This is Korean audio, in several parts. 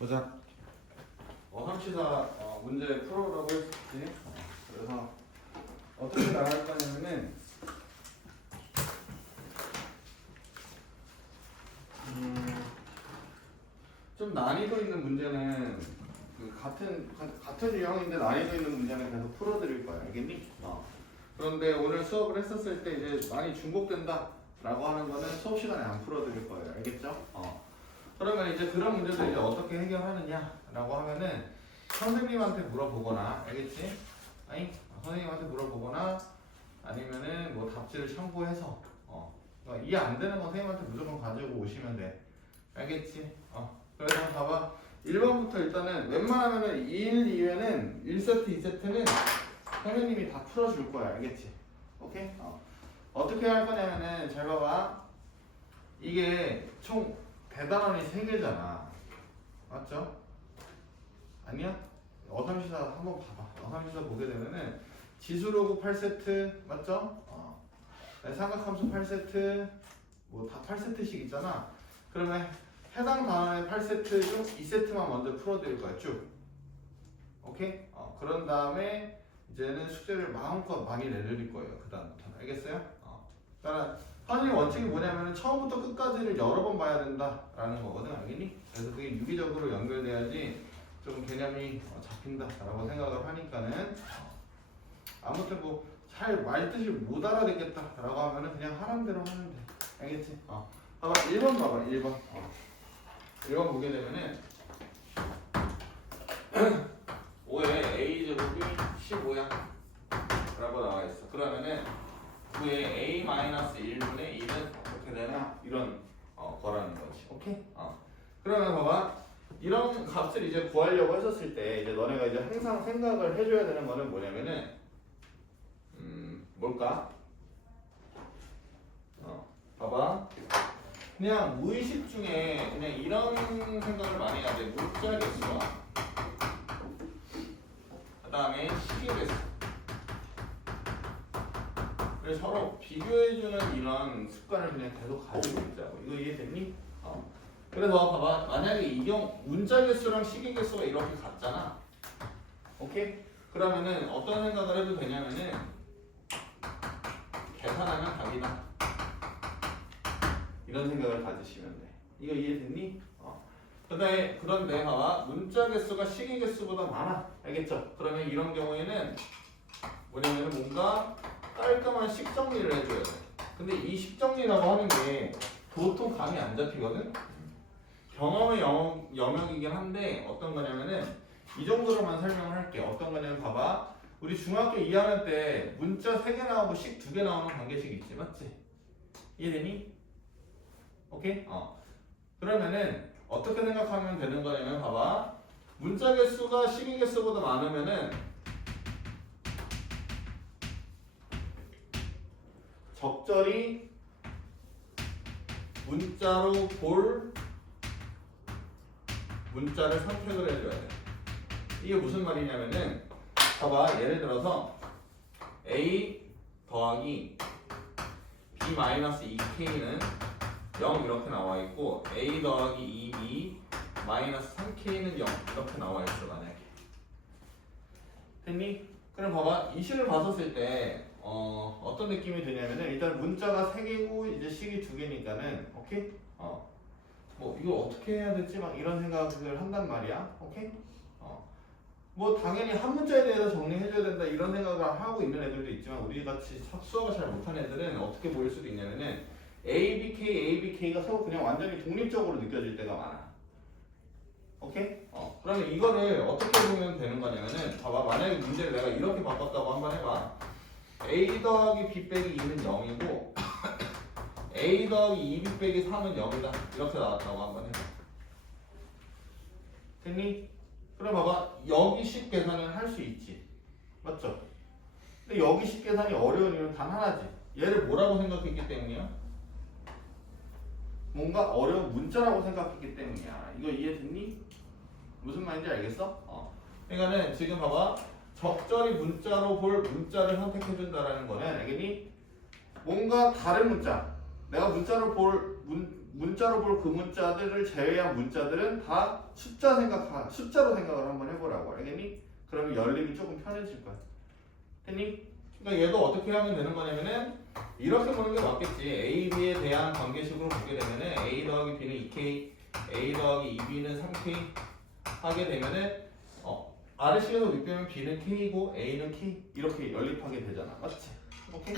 보자. 삼치사 문제 풀어보라고 했지. 그래서 어떻게 나갈 거냐면은 좀 난이도 있는 문제는 같은 유형인데 난이도 있는 문제는 계속 풀어드릴 거야. 알겠니? 그런데 오늘 수업을 했었을 때 이제 많이 중복된다라고 하는 거는 수업 시간에 안 풀어드릴 거예요. 알겠죠? 그러면 이제 그런 문제들 이제 어떻게 해결하느냐라고 하면은 선생님한테 물어보거나, 알겠지? 아니, 선생님한테 물어보거나 아니면은 뭐 답지를 참고해서 그러니까 이해 안 되는 건 선생님한테 무조건 가지고 오시면 돼. 알겠지? 그래서 봐봐. 1번부터 일단은 웬만하면은 1, 2회는 1세트, 2세트는 선생님이 다 풀어줄 거야. 알겠지? 오케이? 어떻게 할 거냐면은 잘 봐봐. 이게 총 대단원이 3개잖아. 맞죠? 아니야? 어삼시사 한번 봐봐. 어삼시사 보게 되면은 지수로그 8세트 맞죠? 삼각함수 8세트 뭐 다 8세트씩 있잖아. 그러면 해당 단원의 8세트 중 2세트만 먼저 풀어드릴 거야. 쭉. 오케이? 그런 다음에 이제는 숙제를 마음껏 많이 내드릴 거예요. 그 다음부터는. 알겠어요? 그러니까 선생님 원칙이 뭐냐면 처음부터 끝까지를 여러 번 봐야 된다라는 거거든. 알겠니? 그래서 그게 유기적으로 연결돼야지 좀 개념이 잡힌다라고 생각을 하니까는 아무튼 뭐 잘 말뜻이 못 알아듣겠다라고 하면은 그냥 하라는 대로 하면 돼. 알겠지? 봐봐. 1번 봐봐. 1번. 1번 보게 되면은 5에 a제곱이 15야 라고 나와 있어. 그러면은 9에 a-1분의 1은 어떻게 되나? 이런 거라는 거지. 오케이? 그러면 봐봐. 이런 값을 이제 구하려고 했었을 때 이제 너네가 이제 항상 생각을 해줘야 되는 거는 뭐냐면은 뭘까? 봐봐. 그냥 무의식 중에 그냥 이런 생각을 많이 해야 돼. 물자 개수와 그 다음에 시계 개수. 그래서 서로 비교해주는 이런 습관을 그냥 계속 가지고 있자고. 이거 이해됐니? 그래서 봐봐. 만약에 이 경우 문자 개수랑 시계 개수가 이렇게 같잖아. 오케이? 그러면은 어떤 생각을 해도 되냐면은 계산하면 답이다. 이런 생각을 가지시면 돼. 이거 이해됐니? 그런데 봐봐. 문자 개수가 시계 개수보다 많아. 알겠죠? 그러면 이런 경우에는 뭐냐면 뭔가 깔끔한 식 정리를 해줘야 돼. 근데 이 식 정리라고 하는 게 보통 감이 안 잡히거든? 경험의 영역이긴 한데 어떤 거냐면은 이 정도로만 설명을 할게. 어떤 거냐면 봐봐. 우리 중학교 2학년 때 문자 3개 나오고 식 2개 나오는 관계식 있지. 맞지? 이해되니? 오케이? 그러면은 어떻게 생각하면 되는 거냐면 봐봐. 문자 개수가 시계 개수보다 많으면은 적절히 문자로 볼 문자를 선택을 해줘야 돼. 이게 무슨 말이냐면은 봐봐. 예를 들어서 a 더하기 b-2k는 0 이렇게 나와 있고 a 더하기 2b 마이너스 3k는 0 이렇게 나와 있어. 만약에 됐니? 그럼 봐봐. 이 식을 봤었을 때 어떤 느낌이 드냐면은 일단 문자가 3개고 이제 식이 2개니까는 오케이? 뭐 이거 어떻게 해야 될지 막 이런 생각을 한단 말이야. 오케이? 뭐 당연히 한 문자에 대해서 정리해줘야 된다 이런 생각을 하고 있는 애들도 있지만 우리 같이 수학을 잘 못하는 애들은 어떻게 보일 수도 있냐면은 ABK가 서로 그냥 완전히 독립적으로 느껴질 때가 많아. 오케이? 그러면 이거를 어떻게 보면 되는 거냐면은 봐봐. 만약에 문제를 내가 이렇게 바꿨다고 한번 해봐. A 더하기 B 빼기 2는 0이고 A 더하기 2B 빼기 3은 0이다 이렇게 나왔다고 한번 해봐. 됐니? 그럼 봐봐. 여기 식 계산을 할 수 있지. 맞죠? 근데 여기 식 계산이 어려운 이유는 단 하나지. 얘를 뭐라고 생각했기 때문이야? 뭔가 어려운 문자라고 생각했기 때문이야. 이거 이해됐니? 무슨 말인지 알겠어? 그러니까는 지금 봐봐. 적절히 문자로 볼 문자를 선택해준다라는 거는 알겠니? 뭔가 다른 문자. 내가 문자로 볼 문자로 볼 그 문자들을 제외한 문자들은 다 숫자로 생각을 한번 해보라고. 알겠니? 그러면 열림이 조금 편해질 거야. 됐니? 그러니까 얘도 어떻게 하면 되는 거냐면은 이렇게 보는 게 맞겠지. A, B에 대한 관계식으로 보게 되면은 A 더하기 B는 2K, A 더하기 2B는 3K 하게 되면은 아래식에서 윗배면 B는 K고 A는 K 이렇게 연립하게 되잖아. 맞지? 오케이?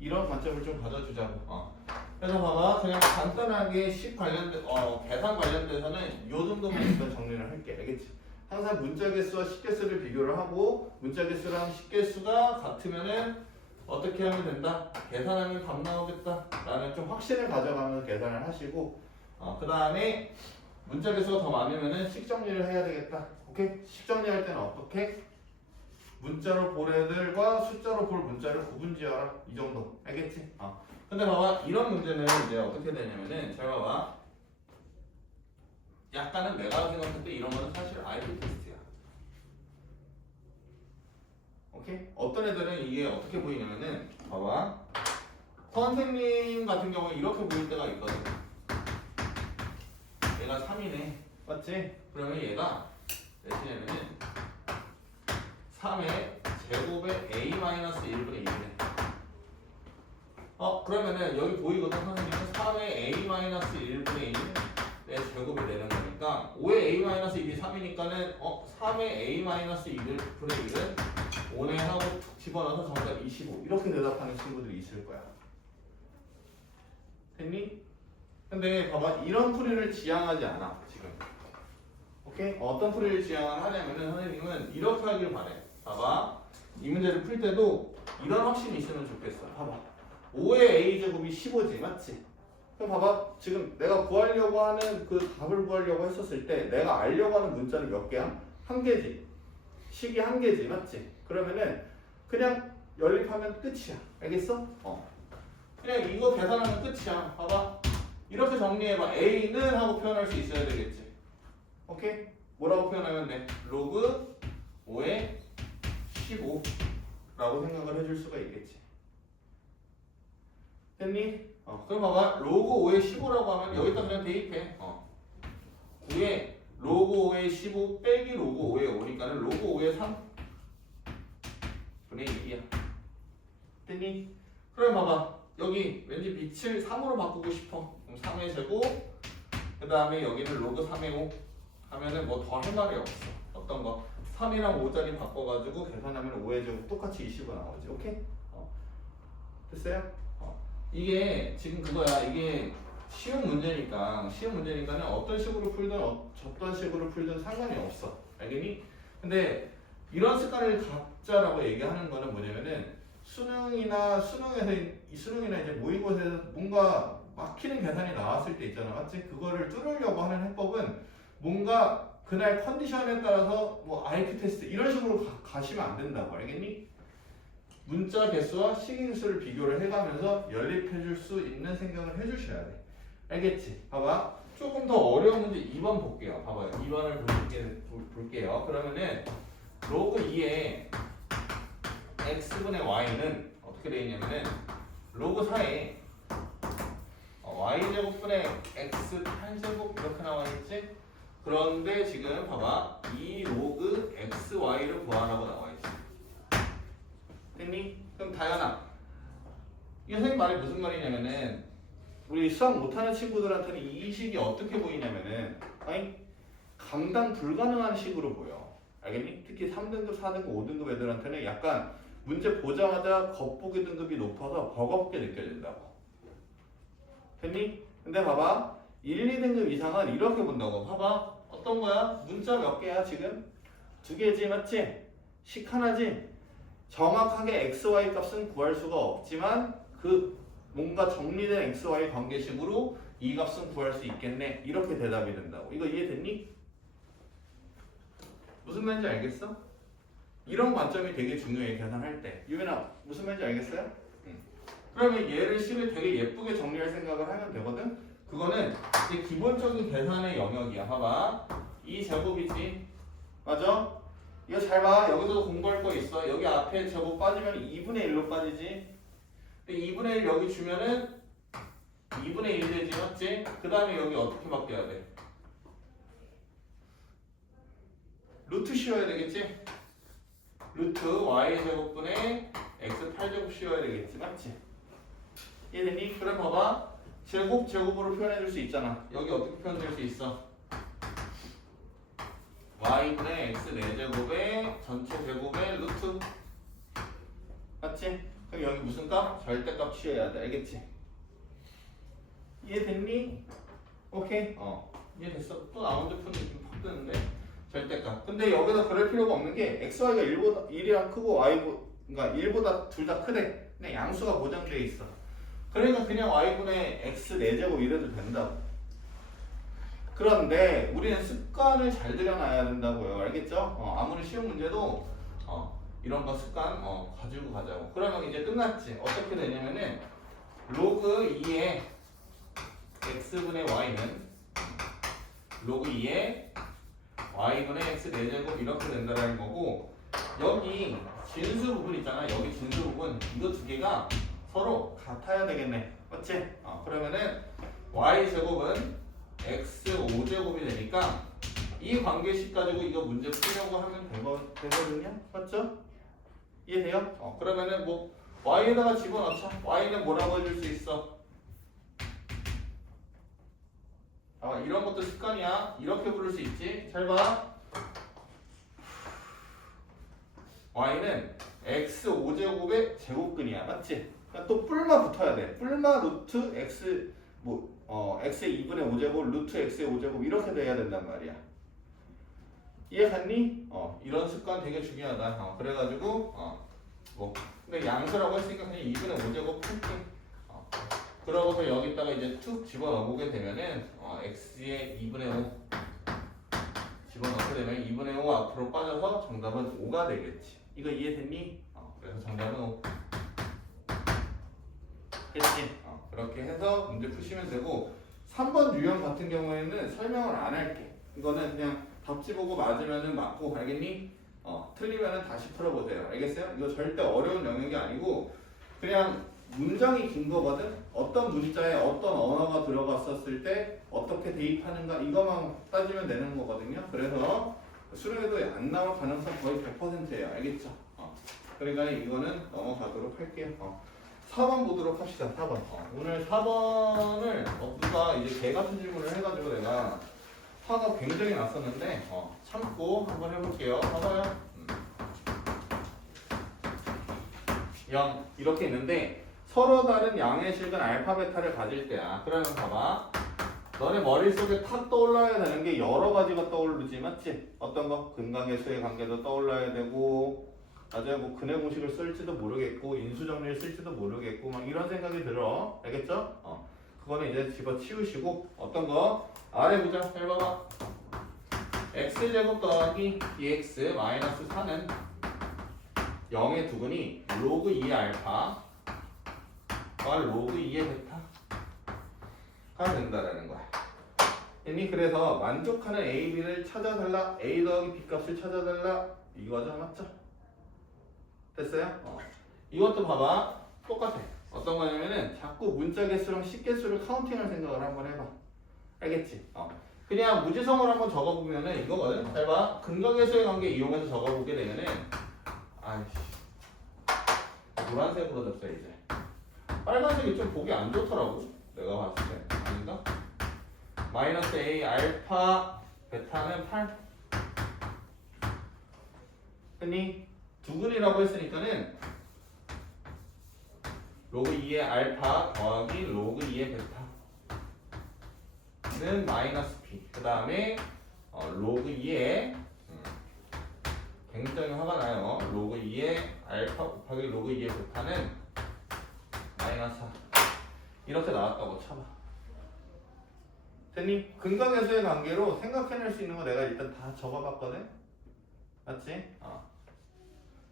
이런 관점을 좀 가져주자고. 그래서 봐봐, 그냥 간단하게 식 관련된 계산 관련돼서는 요 정도만 일단 정리를 할게. 알겠지? 항상 문자 개수와 식개수를 비교를 하고 문자 개수랑 식개수가 같으면은 어떻게 하면 된다? 계산하면 답 나오겠다 라는 좀 확신을 가져가면서 계산을 하시고 그 다음에 문자 개수가 더 많으면은 식 정리를 해야 되겠다. 오케이? 식 정리할 때는 어떻게? 문자로 볼 애들과 숫자로 볼 문자를 구분지어라. 이 정도. 알겠지? 근데 봐봐, 이런 문제는 이제 어떻게 되냐면은 잘 봐봐. 약간은 내가 생각할 때 이런 거는 사실 IQ 테스트야. 오케이? 어떤 애들은 이게 어떻게 보이냐면은 봐봐. 선생님 같은 경우에 이렇게 보일 때가 있거든. 얘가 3이네. 맞지? 그러면 얘가 몇이냐면은 3의 제곱의 A-1분의 1이네. 그러면은 여기 보이거든. 선생님은 3의 A-1분의 1의 제곱이 되는 거니까 5의 A-1이 3이니까는 3의 A-1분의 1은 5네 하고 툭 집어넣어서 정답 25 이렇게 대답하는 친구들이 있을 거야. 됐니? 근데 봐봐, 이런 풀이를 지향하지 않아 지금. 오케이? 어떤 풀이를 지향을 하냐면은 선생님은 이렇게 하길 바래. 봐봐, 이 문제를 풀 때도 이런 확신이 있으면 좋겠어. 봐봐, 5의 a제곱이 15지, 맞지? 그럼 봐봐, 지금 내가 구하려고 하는 그 답을 구하려고 했었을 때 내가 알려고 하는 문자는 몇 개야? 한 개지. 식이 한 개지, 맞지? 그러면은 그냥 연립하면 끝이야. 알겠어? 그냥 이거 계산하면 끝이야. 봐봐, 이렇게 정리해봐. a는 하고 표현할 수 있어야 되겠지. 오케이? 뭐라고 표현하면 돼? 로그 5의 15라고 생각을 해줄 수가 있겠지. 됐니? 그럼 봐봐, 로그 5의 15라고 하면 여기다 그냥 대입해. 9에 로그 5의 15 빼기 로그 5의 5니까는 로그 5의 3 분의 1이야. 됐니? 그럼 봐봐, 여기 왠지 빛을 3으로 바꾸고 싶어. 그럼 3의 제곱, 그 다음에 여기는 로그 3의 5 하면은 뭐 더 할 말이 없어. 어떤 거? 3이랑 5자리 바꿔가지고 계산하면 5의 제곱 똑같이 25 나오지. 오케이? 됐어요? 이게 지금 그거야. 이게 쉬운 문제니까는 어떤 식으로 풀든 어떤 식으로 풀든 상관이 없어. 알겠니? 근데 이런 습관을 갖자라고 얘기하는 거는 뭐냐면은 수능이나 이제 모의고사에서 뭔가 막히는 계산이 나왔을 때 있잖아. 맞지? 그거를 뚫으려고 하는 해법은 뭔가 그날 컨디션에 따라서 뭐 IQ 테스트 이런 식으로 가시면 안 된다고. 알겠니? 문자 개수와 식인수를 비교를 해가면서 연립해줄 수 있는 생각을 해주셔야 돼. 알겠지? 봐봐, 조금 더 어려운 문제 2번 볼게요. 봐봐요, 2번을 볼게요. 그러면은 로그 2의 x분의 y는 어떻게 되어 있냐면은 로그 4에 y제곱분의 x 8제곱 이렇게 나와 있지? 그런데 지금 봐봐, 이 로그 xy를 구하라고 나와 있어. 됐니? 그럼 다현아, 이 선생님 말이 무슨 말이냐면은 우리 수학 못하는 친구들한테는 이 식이 어떻게 보이냐면은 감당 불가능한 식으로 보여. 알겠니? 특히 3등급, 4등급, 5등급 애들한테는 약간 문제 보자마자 겉보기 등급이 높아서 버겁게 느껴진다고. 됐니? 근데 봐봐, 1, 2등급 이상은 이렇게 본다고. 봐봐, 어떤 거야? 문자 몇 개야 지금? 2개지, 맞지? 식 하나지? 정확하게 xy 값은 구할 수가 없지만 그 뭔가 정리된 xy 관계식으로 이 값은 구할 수 있겠네. 이렇게 대답이 된다고. 이거 이해됐니? 무슨 말인지 알겠어? 이런 관점이 되게 중요해, 계산할 때. 유민아, 무슨 말인지 알겠어요? 그러면 얘를 식을 되게 예쁘게 정리할 생각을 하면 되거든? 그거는 이제 기본적인 계산의 영역이야. 봐봐, 이 제곱이지, 맞아? 이거 잘 봐. 여기서도 공부할 거 있어. 여기 앞에 제곱 빠지면 2분의 1로 빠지지. 근데 2분의 1 여기 주면은 2분의 1 되지 맞지? 그 다음에 여기 어떻게 바뀌어야 돼? 루트 씌워야 되겠지? 루트 y제곱분의 x8제곱 씌워야 되겠지 맞지? 이해되니? 그럼 봐봐 제곱으로 표현해줄 수 있잖아. 여기 어떻게 표현될 수 있어? y분의 x 4제곱의 전체 제곱의 루트 맞지? 그럼 여기 무슨 값? 절대값 취해야 돼. 알겠지? 이해됐니? 오케이? 이해됐어? 또 나온 듯한 느낌 팍 드는데 절대값. 근데 여기서 그럴 필요가 없는 게 xy가 1이랑 크고 그러니까 1보다 둘 다 크대. 근데 양수가 보장되어 있어. 그러니까 그냥 y분의 x 4제곱 이래도 된다고. 그런데 우리는 습관을 잘 들여놔야 된다고요. 알겠죠? 아무리 쉬운 문제도 이런 거 습관 가지고 가자고. 그러면 이제 끝났지. 어떻게 되냐면은 로그 2의 x분의 y는 로그 2의 y분의 x 4제곱 이렇게 된다라는 거고, 여기 진수 부분 있잖아. 여기 진수 부분 이거 두 개가 서로 같아야 되겠네. 맞지? 그러면은 y제곱은 x 5제곱이 되니까 이 관계식 가지고 이거 문제 풀려고 하면 되거든요. 맞죠? 이해돼요? 그러면은 뭐 y에다가 집어넣자. y는 뭐라고 해줄 수 있어? 이런 것도 습관이야. 이렇게 부를 수 있지. 잘 봐. y는 x 5제곱의 제곱근이야. 맞지? 그러니까 또 뿔마 붙어야 돼. 뿔마 루트 x x의 2분의 5제곱 루트 x의 5제곱 이렇게 돼야 된단 말이야. 이해갔니? 이런 습관 되게 중요하다. 그래가지고 근데 양수라고 했으니까 그냥 2분의 5제곱 풀게. 그러고서 여기다가 이제 툭 집어넣어보게 되면은 x의 2분의 5 집어넣게 되면 2분의 5 앞으로 빠져서 정답은 5가 되겠지. 이거 이해됐니? 그래서 정답은 5. 됐지? 그렇게 해서 문제 푸시면 되고, 3번 유형 같은 경우에는 설명을 안 할게. 이거는 그냥 답지 보고 맞으면은 맞고, 알겠니? 틀리면은 다시 풀어보세요. 알겠어요? 이거 절대 어려운 영역이 아니고 그냥 문장이 긴 거거든. 어떤 문자에 어떤 언어가 들어갔었을 때 어떻게 대입하는가 이것만 따지면 되는 거거든요. 그래서 수능에도 안 나올 가능성 거의 100%예요. 알겠죠? 그러니까 이거는 넘어가도록 할게요. 4번 보도록 합시다. 4번. 오늘 4번을 누가 이제 개 같은 질문을 해가지고 내가 화가 굉장히 났었는데 참고 한번 해볼게요. 봐봐요. 0 이렇게 있는데 서로 다른 양의 식은 알파 베타를 가질 때야. 그러면 봐봐. 너네 머릿속에 탁 떠올라야 되는 게 여러 가지가 떠오르지. 맞지? 어떤 거? 근각의 관계도 떠올라야 되고, 맞아요. 뭐 근의 공식을 쓸지도 모르겠고 인수정리를 쓸지도 모르겠고 막 이런 생각이 들어. 알겠죠? 그거는 이제 집어치우시고 어떤 거? 아래 보자. 잘 봐봐. x제곱 더하기 dx 마이너스 4는 0의 두근이 로그 2의 알파와 로그 2의 베타가 된다라는 거야. 그래서 만족하는 a, b를 찾아달라. a 더하기 b 값을 찾아달라. 이거죠. 맞죠? 됐어요? 이것도 봐봐. 똑같아. 어떤 거냐면은 자꾸 문자 개수랑 식 개수를 카운팅할 생각을 한번 해봐. 알겠지? 그냥 무지성으로 한번 적어보면은 이거거든. 잘 봐. 근각계수의 관계 이용해서 적어보게 되면은 아이씨 노란색으로 적어야지. 빨간색이 좀 보기 안 좋더라고. 내가 봤을 때. 아닌가? 마이너스 a 알파 베타는 8. 했니? 두근이라고 했으니까는 로그 2의 알파 더하기 로그 2의 베타는 마이너스 p. 그 다음에 로그 2의 굉장히 화가 나요. 로그 2의 알파 곱하기 로그 2의 베타는 마이너스 4. 이렇게 나왔다고 쳐봐. 됐니? 근각계수의 관계로 생각해낼 수 있는 거 내가 일단 다 적어봤거든? 맞지?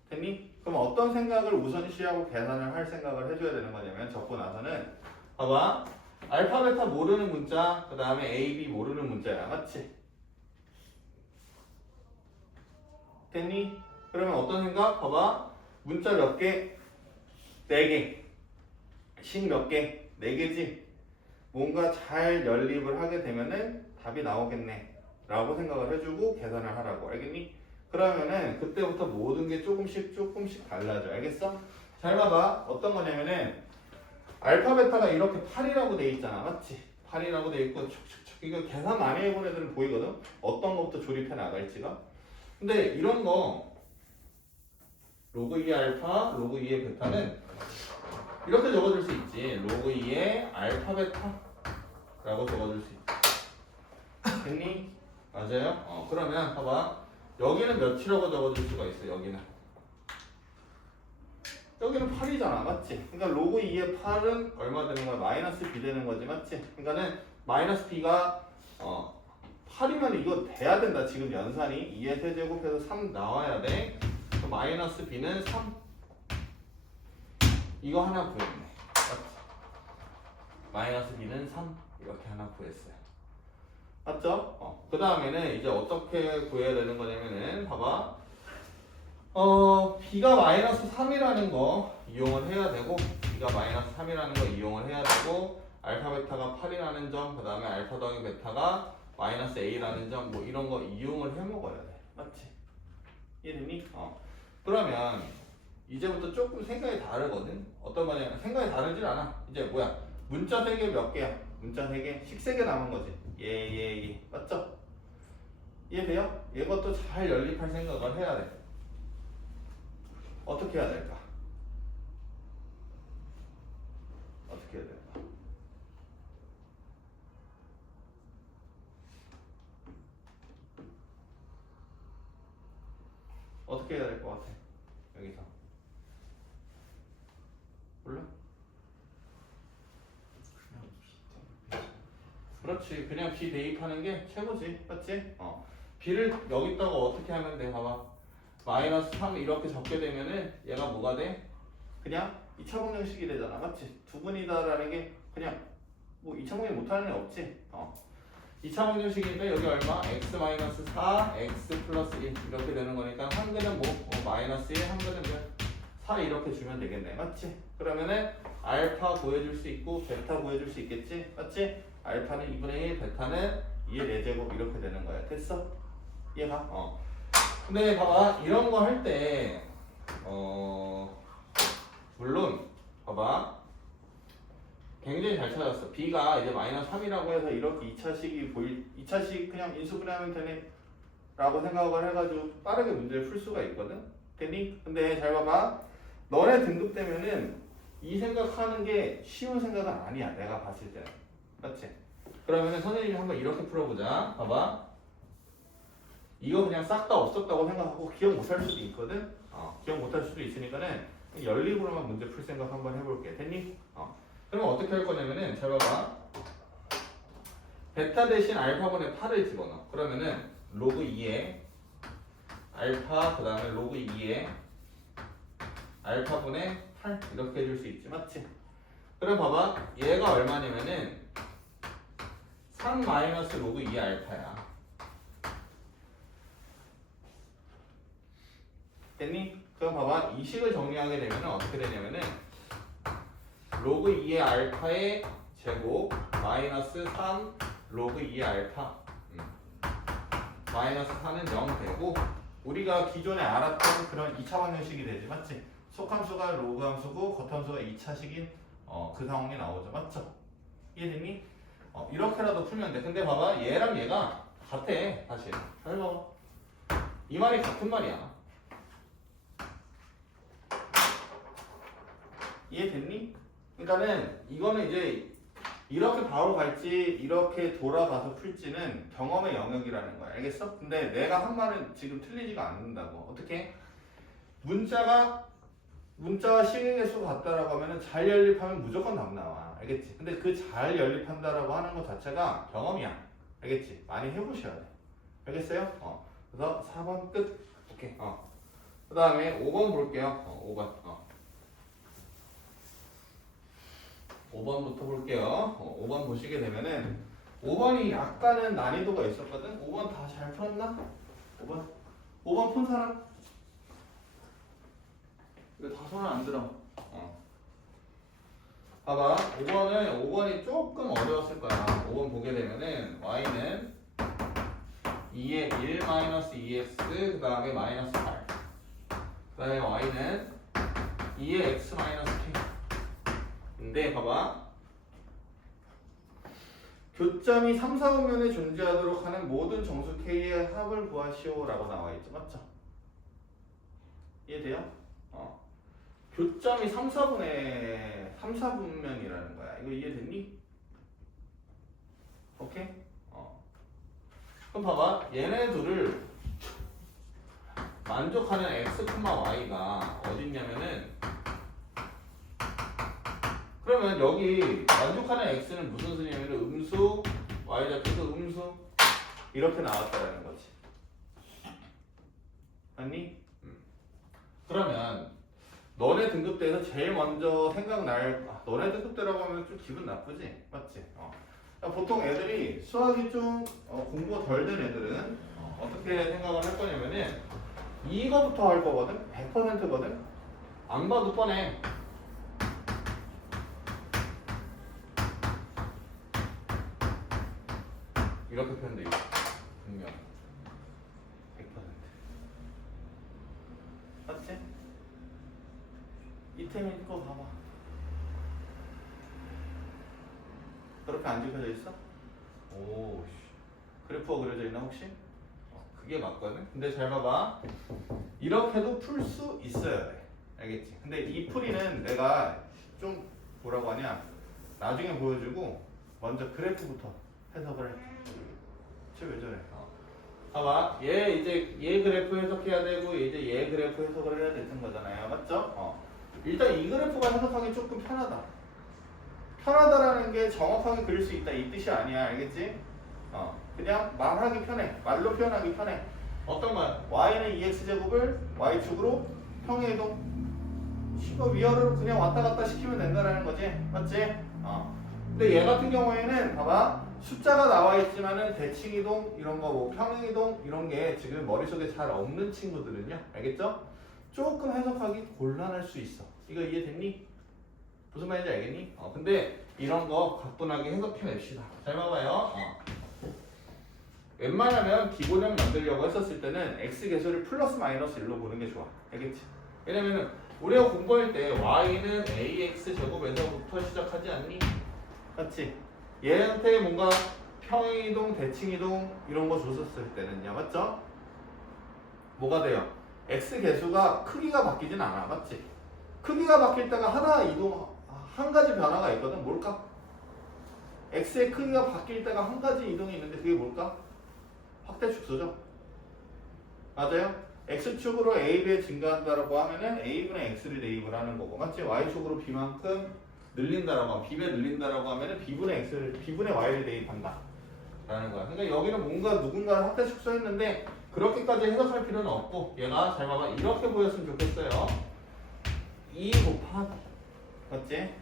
됐니? 그럼 어떤 생각을 우선시하고 계산을 할 생각을 해줘야 되는 거냐면 적고 나서는 봐봐. 알파 베타 모르는 문자 그 다음에 a, b 모르는 문자야. 맞지? 됐니? 그러면 어떤 생각? 봐봐. 문자 몇 개? 4개. 식 몇 개? 4개지? 뭔가 잘 연립을 하게 되면은 답이 나오겠네 라고 생각을 해주고 계산을 하라고. 알겠니? 그러면은 그때부터 모든 게 조금씩 달라져. 알겠어? 잘 봐봐. 어떤 거냐면은 알파 베타가 이렇게 8이라고 돼 있잖아. 맞지? 8이라고 돼 있고 촉촉촉 이거 계산 많이 해본 애들은 보이거든? 어떤 것부터 조립해 나갈지가. 근데 이런 거 로그 2의 알파, 로그 2의 베타는 이렇게 적어줄 수 있지. 로그 2의 알파 베타라고 적어줄 수 있지. 됐니? 맞아요? 그러면 봐봐. 여기는 몇이라고 적어줄 수가 있어. 여기는 8이잖아. 맞지? 그러니까 로그 2의 8은 얼마 되는 거야? 마이너스 B 되는 거지. 맞지? 그러니까는 마이너스 B가 8이면 이거 돼야 된다. 지금 연산이 2의 세제곱해서 3 나와야 돼. 그럼 마이너스 B는 3. 이거 하나 구했네. 맞지? 마이너스 B는 3 이렇게 하나 구했어요. 맞죠? 그 다음에는 이제 어떻게 구해야 되는 거냐면은 봐봐. B가 마이너스 3이라는 거 이용을 해야 되고, B가 마이너스 3이라는 거 이용을 해야 되고, 알파 베타가 8이라는 점, 그 다음에 알파 더하기 베타가 마이너스 A라는 점, 뭐 이런 거 이용을 해 먹어야 돼. 맞지? 이해됐니? 그러면 이제부터 조금 생각이 다르거든? 어떤 거냐면 생각이 다르질 않아. 이제 뭐야? 문자 3개 몇 개야? 문자 3개? 식 3개 남은 거지. 예. 맞죠? 이해돼요? 이것도 잘 연립할 생각을 해야 돼. 어떻게 해야 될까? 어떻게 해야 될까? 어떻게 해야 될 것 같아? 여기서 몰라? 그렇지. 그냥 B 대입하는 게 최고지. 맞지? B를 여기다가 어떻게 하면 돼? 봐봐. 마이너스 3 이렇게 적게 되면은 얘가 뭐가 돼? 그냥 2차 방정식이 되잖아. 맞지? 두 분이다라는 게 그냥 뭐 2차 방정식 못하는 애 없지? 2차 방정식인데 여기 얼마? x-4, x 플러스 1 이렇게 되는 거니까 한근은 마이너스 1, 한근은 4 이렇게 주면 되겠네. 맞지? 그러면은 알파 구해줄 수 있고 베타 구해줄 수 있겠지? 맞지? 알파는 2분의 1, 베타는 2의 4제곱 이렇게 되는 거야. 됐어? 이해가? 근데 봐봐. 이런 거 할 때 물론 봐봐. 굉장히 잘 찾았어. B가 이제 마이너스 3이라고 해서 이렇게 2차식 그냥 인수분해하면 되네 라고 생각을 해가지고 빠르게 문제를 풀 수가 있거든. 되니? 근데 잘 봐봐. 너네 등급되면은 이 생각하는 게 쉬운 생각은 아니야. 내가 봤을 때는. 맞지? 그러면은 선생님이 한번 이렇게 풀어보자. 봐봐. 이거 그냥 싹 다 없었다고 생각하고 기억 못할 수도 있거든. 기억 못할 수도 있으니까는 연립으로만 문제 풀 생각 한번 해볼게. 됐니? 그러면 어떻게 할 거냐면은 잘 봐봐. 베타 대신 알파분의 8을 집어넣어. 그러면은 로그 2에 알파 그 다음에 로그 2에 알파분의 8 이렇게 해줄 수 있지. 맞지? 그럼 봐봐. 얘가 얼마냐면은 3 마이너스 로그 2 알파야. 됐니? 그럼 봐봐. 이 식을 정리하게 되면 어떻게 되냐면은 로그 2의 알파의 제곱 마이너스 3 로그 2의 알파 마이너스 4는 0 되고, 우리가 기존에 알았던 그런 2차 방정식이 되지. 맞지? 속함수가 로그 함수고 겉함수가 2차식인 그 상황이 나오죠. 맞죠? 이해됐니? 이렇게라도 풀면 돼. 근데 봐봐. 얘랑 얘가 같아. 사실 잘 봐봐. 이 말이 같은 말이야. 이해됐니? 그러니까는 이거는 이제 이렇게 바로 갈지 이렇게 돌아가서 풀지는 경험의 영역이라는 거야. 알겠어? 근데 내가 한 말은 지금 틀리지가 않는다고. 어떻게? 문자와 식의 개수가 같다라고 하면은 잘 연립하면 무조건 답 나와. 알겠지? 근데 그 잘 연립한다라고 하는 것 자체가 경험이야. 알겠지? 많이 해보셔야 돼. 알겠어요? 그래서 4번 끝. 오케이. 그 다음에 5번 볼게요. 5번. 5번부터 볼게요. 5번 보시게 되면은 5번이 약간은 난이도가 있었거든. 5번 다 잘 풀었나? 5번 푼 사람? 이거 다 손을 안 들어. 봐봐. 5번이 조금 어려웠을 거야. 5번 보게 되면은 y는 2의 1-2x 그 다음에 마이너스 8. 그 다음에 y는 2의 x-k. 근데 봐봐. 교점이 3, 4분면에 존재하도록 하는 모든 정수 k의 합을 구하시오 라고 나와 있죠. 맞죠? 이해돼요? 교점이 3, 4분면이라는 거야. 이거 이해됐니? 오케이? 그럼 봐봐. 얘네 둘을 만족하는 x, y가 어딨냐면은 그러면 여기 만족하는 x는 무슨 수냐면 음수, y 잡혀서 음수 이렇게 나왔다라는 거지. 맞니? 그러면 너네 등급대에서 제일 먼저 생각날 너네 등급대라고 하면 좀 기분 나쁘지? 맞지? 보통 애들이 수학이 좀 공부가 덜 된 애들은 어떻게 생각을 할 거냐면은 이거부터 할 거거든? 100%거든? 안 봐도 뻔해. 이렇게 표현돼 있어. 분명 100%. 맞지? 이템 읽고 봐봐. 그렇게 안 적혀져 있어? 오, 그래프가 그려져 있나 혹시? 그게 맞거든? 근데 잘 봐봐. 이렇게도 풀 수 있어야 돼. 알겠지? 근데 이 풀이는 내가 좀 뭐라고 하냐? 나중에 보여주고 먼저 그래프부터 해석을 해. 쟤왜 저래? 봐봐. 얘 그래프 해석해야 되고 이제 얘 그래프 해석을 해야 되는 거잖아요. 맞죠? 일단 이 그래프가 해석하기 조금 편하다. 편하다라는 게 정확하게 그릴 수 있다 이 뜻이 아니야. 알겠지? 그냥 말하기 편해. 말로 표현하기 편해. 어떤 말? y는 2x제곱을 y축으로 평행이동 위아래로 그냥 왔다 갔다 시키면 된다라는 거지. 맞지? 근데 얘 같은 경우에는 봐봐. 숫자가 나와 있지만은 대칭이동 이런 거 뭐 평행이동 이런 게 지금 머릿속에 잘 없는 친구들은요. 알겠죠? 조금 해석하기 곤란할 수 있어. 이거 이해됐니? 무슨 말인지 알겠니? 근데 이런 거 가뿐하게 해석해냅시다. 잘 봐봐요. 웬만하면 기본형 만들려고 했었을 때는 x 계수를 플러스 마이너스 1로 보는 게 좋아. 알겠지? 왜냐면은 우리가 공부할 때 y는 ax 제곱에서부터 시작하지 않니? 맞지? 얘한테 뭔가 평행이동, 대칭이동 이런 거 줬었을 때는요. 맞죠? 뭐가 돼요? x 계수가 크기가 바뀌진 않아. 맞지? 크기가 바뀔 때가 한 가지 변화가 있거든. 뭘까? x의 크기가 바뀔 때가 한 가지 이동이 있는데 그게 뭘까? 확대 축소죠. 맞아요? x축으로 a배 증가한다라고 하면은 a분의 x를 대입을 하는 거고, 맞지? y축으로 b만큼 늘린다라고 하면 b배 늘린다라고 하면은 b분의 y를 대입한다 라는 거야. 그러니까 여기는 뭔가 누군가를 확대 축소했는데 그렇게까지 해석할 필요는 없고, 얘가 잘 봐봐 이렇게 보였으면 좋겠어요. 2 곱하기, 맞지?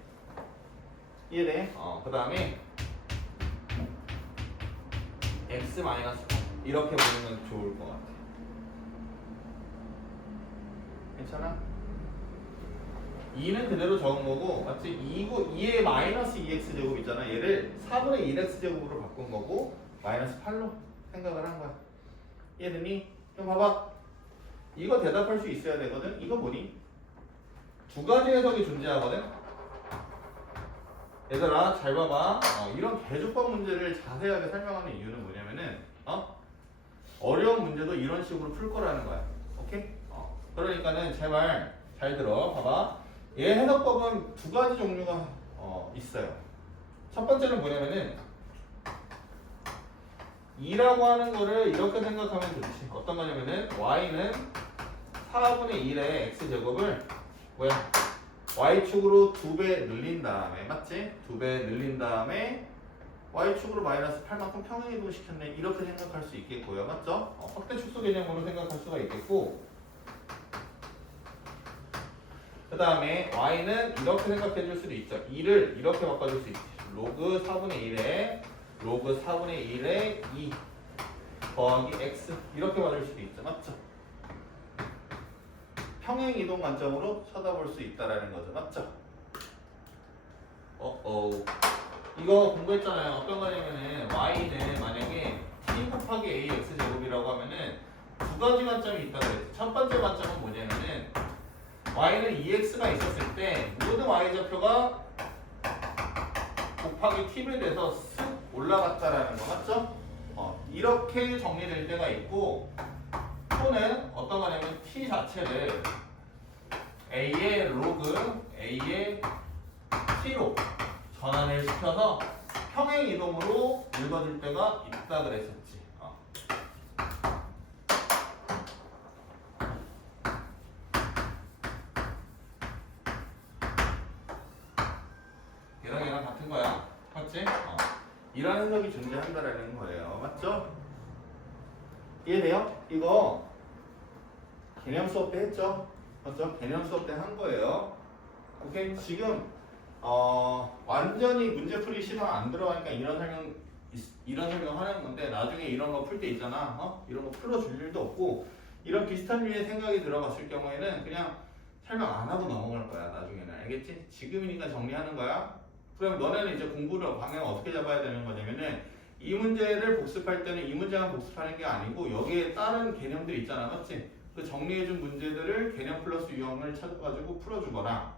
이해돼? 그 다음에 x 마이너스 이렇게 보면 좋을 것 같아. 괜찮아? 2는 그대로 적은 거고, 맞지? 2의 마이너스 2x 제곱 있잖아. 얘를 4분의 1x 제곱으로 바꾼 거고 마이너스 8로 생각을 한 거야. 이해됐니? 그럼 봐봐. 이거 대답할 수 있어야 되거든. 이거 뭐니? 두 가지 해석이 존재하거든. 얘들아 잘 봐봐. 이런 개조법 문제를 자세하게 설명하는 이유는 뭐냐면은 어려운 문제도 이런 식으로 풀 거라는 거야. 오케이? 그러니까는 제발 잘 들어. 봐봐. 얘 해석법은 두 가지 종류가 있어요. 첫 번째는 뭐냐면은 2라고 하는 거를 이렇게 생각하면 좋지. 어떤 거냐면은 y는 4분의 1의 x제곱을 y축으로 2배 늘린 다음에, 맞지? 2배 늘린 다음에 y축으로 마이너스 8만큼 평행이동 시켰네. 이렇게 생각할 수 있겠고요. 맞죠? 확대 축소 개념으로 생각할 수가 있겠고, 그 다음에 y는 이렇게 생각해 줄 수도 있죠. 2를 이렇게 바꿔줄 수 있지. 로그 4분의 1에 2 더하기 x 이렇게 받을 수도 있죠. 맞죠? 평행 이동 관점으로 쳐다볼 수 있다라는 거죠. 맞죠? 이거 공부했잖아요. 어떤 거냐면은 y는 만약에 t 곱하기 ax 제곱이라고 하면은 두 가지 관점이 있다고 그랬지. 첫 번째 관점은 뭐냐면은 y는 2x가 있었을 때 모든 y좌표가 곱하기 t에 돼서 쓱 올라갔다라는 거 맞죠? 이렇게 정리될 때가 있고 또는 어떤 거냐면 t 자체를 a의 로그 a의 t로 전환을 시켜서 평행 이동으로 읽어줄 때가 있다 그랬었지. 얘랑 같은 거야. 맞지? 이런 해석이 존재한다라는 거예요. 맞죠? 이해돼요? 이거 개념 수업 때 했죠? 맞죠? 개념 수업 때 한 거예요. 오케이? 지금 완전히 문제풀이 시간 안 들어가니까 이런 설명 하는 건데 나중에 이런 거 풀 때 있잖아. 이런 거 풀어줄 일도 없고 이런 비슷한 류의 생각이 들어갔을 경우에는 그냥 설명 안 하고 넘어갈 거야. 나중에는 알겠지? 지금이니까 정리하는 거야. 그럼 너네는 이제 공부를 방향을 어떻게 잡아야 되는 거냐면은 이 문제를 복습할 때는 이 문제만 복습하는 게 아니고 여기에 다른 개념들 있잖아. 맞지? 그 정리해준 문제들을 개념 플러스 유형을 찾아가지고 풀어주거나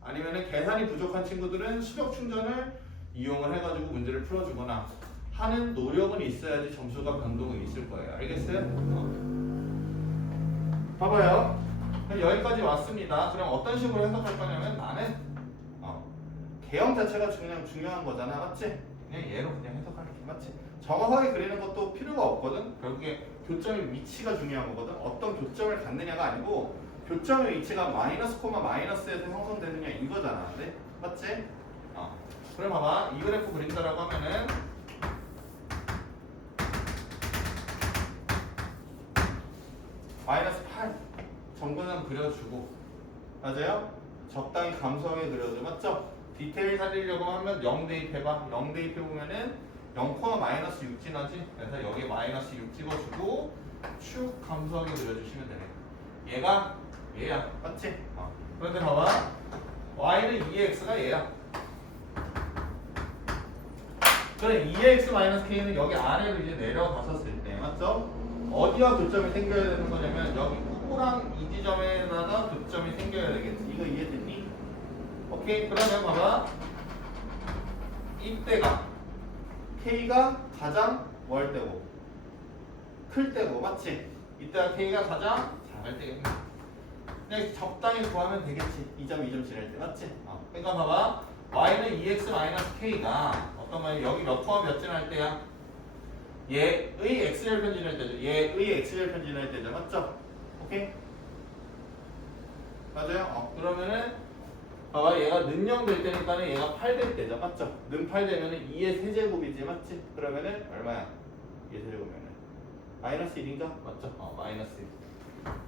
아니면은 계산이 부족한 친구들은 수력 충전을 이용을 해가지고 문제를 풀어주거나 하는 노력은 있어야지 점수가 변동이 있을 거예요. 알겠어요? 봐봐요. 여기까지 왔습니다. 그럼 어떤 식으로 해석할 거냐면 나는 개형 자체가 그냥 중요한 거잖아. 맞지? 그냥 얘로 그냥 해석할게. 맞지? 정확하게 그리는 것도 필요가 없거든. 결국에 교점의 위치가 중요한 거거든. 어떤 교점을 갖느냐가 아니고 교점의 위치가 마이너스 코마 마이너스에서 형성되느냐 이거잖아. 네? 맞지? 그럼 봐봐. 이 그래프 그린다라고 하면은 마이너스 8 정근은 그려주고 맞아요? 적당히 감소하게 그려줘. 맞죠? 디테일 살리려고 하면 0 대입해봐. 0 대입해보면은 0, 마이너스 6 지나지? 그래서 여기 마이너스 6 찍어주고 쭉 감소하게 그려주시면 되네. 얘가 얘야. 맞지? 그런데 봐봐. y는 2x가 얘야. 그럼 2x-k는 여기 아래로 이제 내려갔었을 때 맞죠? 어디와 교점이 생겨야 되는 거냐면 여기 O랑 이 지점에다가 교점이 생겨야 되겠지. 이거 이해됐니? 오케이. 그러면 봐봐. 이때가 K가 가장 뭘 때고? 클 때고 맞지? 이때가 K가 가장 작을 때겠네. 그냥 적당히 구하면 되겠지. 2점, 2점 지날 때 맞지? 그러니까 봐봐. y는 2x-k가 어떤 말이야? 여기 몇 코마 몇 지날 때야? 얘의 x절 편지날 때죠. 얘의 x절 편지날 때죠. 맞죠? 오케이? 맞아요? 그러면은 봐봐. 얘가 는 0 될 때니까는 얘가 8 될 때죠. 맞죠? 는 8 되면은 2의 세제곱이지. 맞지? 그러면은 얼마야? 2의 세제곱이면은 마이너스 1인가? 맞죠? 마이너스 1.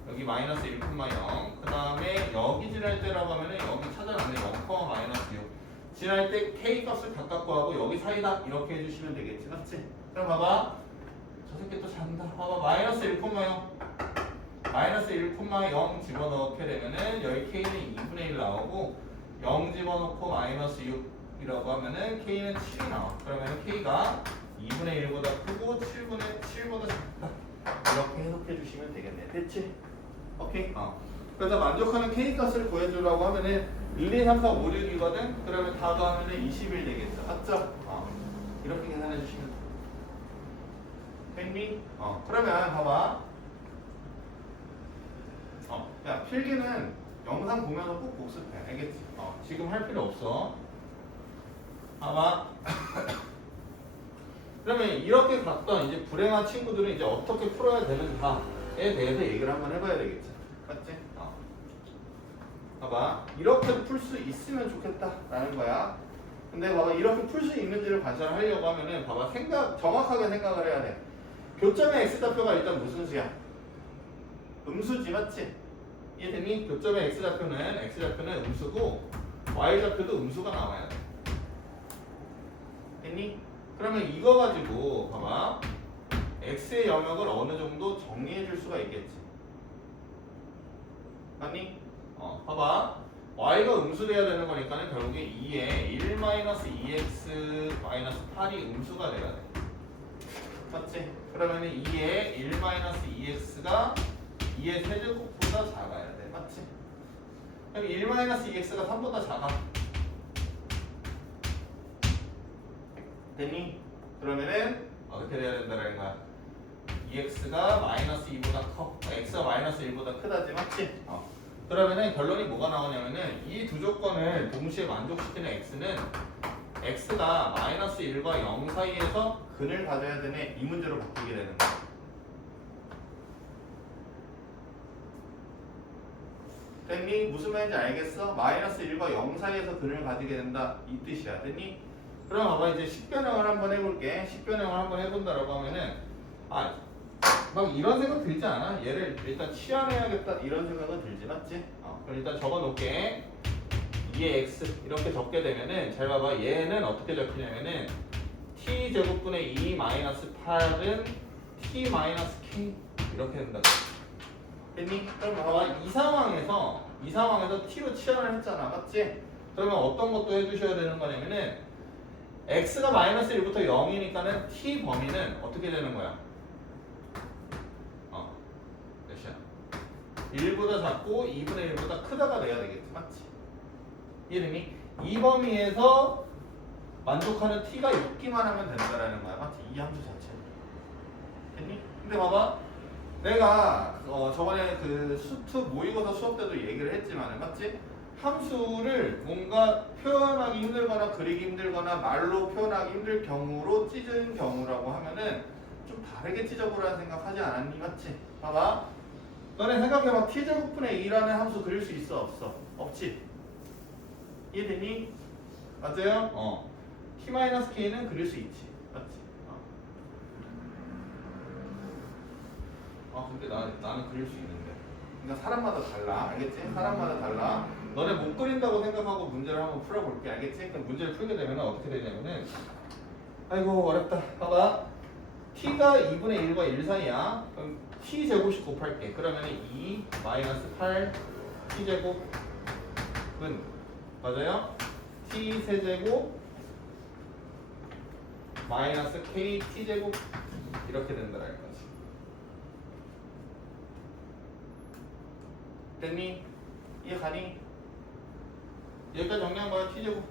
여기 마이너스 1,0 그 다음에 여기 지날 때라고 하면은 여기 찾아놨네. 0, 마이너스 6 지날 때 k 값을 가깝고 하고 여기 사이다 이렇게 해주시면 되겠지. 맞지? 그럼 봐봐. 저 새끼 또 잔다. 봐봐. 마이너스 1,0 마이너스 1,0 집어넣게 되면은 여기 k는 2분의 1 나오고 0 집어넣고 마이너스 6이라고 하면은 k는 7이 나와. 그러면 k가 2분의 1보다 크고 7보다 작다. 이렇게 해석해 주시면 되겠네. 됐지? 오케이? 그래서 만족하는 k 값을 구해주려고 하면은 1, 2, 3, 4, 5, 6이거든? 그러면 다 더하면은 21 되겠죠. 맞죠? 이렇게 계산해 주시면 돼. 됐니? 그러면 봐봐. 야, 필기는 영상 보면서 꼭 복습해. 알겠지? 지금 할 필요 없어. 봐봐. 그러면 이렇게 갔던 이제 불행한 친구들은 이제 어떻게 풀어야 되는가에 대해서 얘기를 한번 해봐야 되겠지. 맞지? 봐봐. 이렇게 풀 수 있으면 좋겠다라는 거야. 근데 봐봐. 이렇게 풀 수 있는지를 관찰하려고 하면은 봐봐. 정확하게 생각을 해야 돼. 교점의 x좌표가 일단 무슨 수야? 음수지. 맞지? 이해되니? 교점의 x좌표는 음수고 y좌표도 음수가 나와야 돼. 됐니? 그러면 이거 가지고 봐봐. x의 영역을 어느 정도 정리해 줄 수가 있겠지. 맞니? 봐봐. y가 음수돼야 되는 거니까는 결국에 2에 1-2x-8이 음수가 돼야 돼. 맞지? 그러면은 2에 1-2x가 2의 세제곱보다 작아야 돼. 맞지? 그럼 1-2x가 3보다 작아. 됐니? 그러면은 어떻게 돼야 된다는 거야? 2x가 -2보다 커. x가 -1보다 크다지. 맞지? 그러면은 결론이 뭐가 나오냐면은 이 두 조건을 동시에 만족시키는 x는 x가 -1과 0 사이에서 근을 가져야 되네. 이 문제로 바뀌게 되는 거야. 됐니? 무슨 말인지 알겠어? -1과 0 사이에서 근을 가지게 된다. 이 뜻이야. 됐니? 그럼 봐봐. 이제 식변형을 한번 해볼게. 식변형을 한번 해본다라고 하면은 막 이런 생각 들지 않아? 얘를 일단 치환해야겠다 이런 생각은 들지. 맞지? 그럼 일단 적어놓을게. 2의 x 이렇게 적게 되면은 잘 봐봐. 얘는 어떻게 적히냐면은 t제곱분의 2 8은 t k 이렇게 된다. 됐니? 그럼 봐봐. 이 상황에서 t로 치환을 했잖아. 맞지? 그러면 어떤 것도 해주셔야 되는 거냐면은 x가 -1부터 0이니까는 t 범위는 어떻게 되는 거야? 몇이야? 1보다 작고 2분의 1보다 크다가 돼야 되겠지. 맞지? 이해되니? 이 범위에서 만족하는 t가 있기만 하면 된다라는 거야. 맞지? 이 함수 자체. 됐니? 근데 봐봐. 내가 저번에 그 수트 모의고사 수업 때도 얘기를 했지만 맞지? 함수를 뭔가 표현하기 힘들거나 그리기 힘들거나 말로 표현하기 힘들 경우로 찢은 경우라고 하면은 좀 다르게 찢어보라는 생각 하지 않았니? 맞지? 봐봐. 너네 생각해봐. t제곱분의 2라는 함수 그릴 수 있어? 없어? 없지? 이해되니? 맞아요? t-k는 그릴 수 있지. 맞지? 근데 나는 그릴 수 있는데. 그러니까 사람마다 달라. 알겠지? 사람마다 달라. 너네 못 그린다고 생각하고 문제를 한번 풀어볼게. 알겠지? 그럼 문제를 풀게 되면 어떻게 되냐면은 아이고 어렵다. 봐봐. t가 2분의 1과 1 사이야. 그럼 t제곱씩 곱할게. 그러면 2 -8 t제곱은 맞아요? t 세제곱 k t제곱 이렇게 된다는 거지. 됐니? 이해 가니? 여기까지 정리한 거야. t제곱.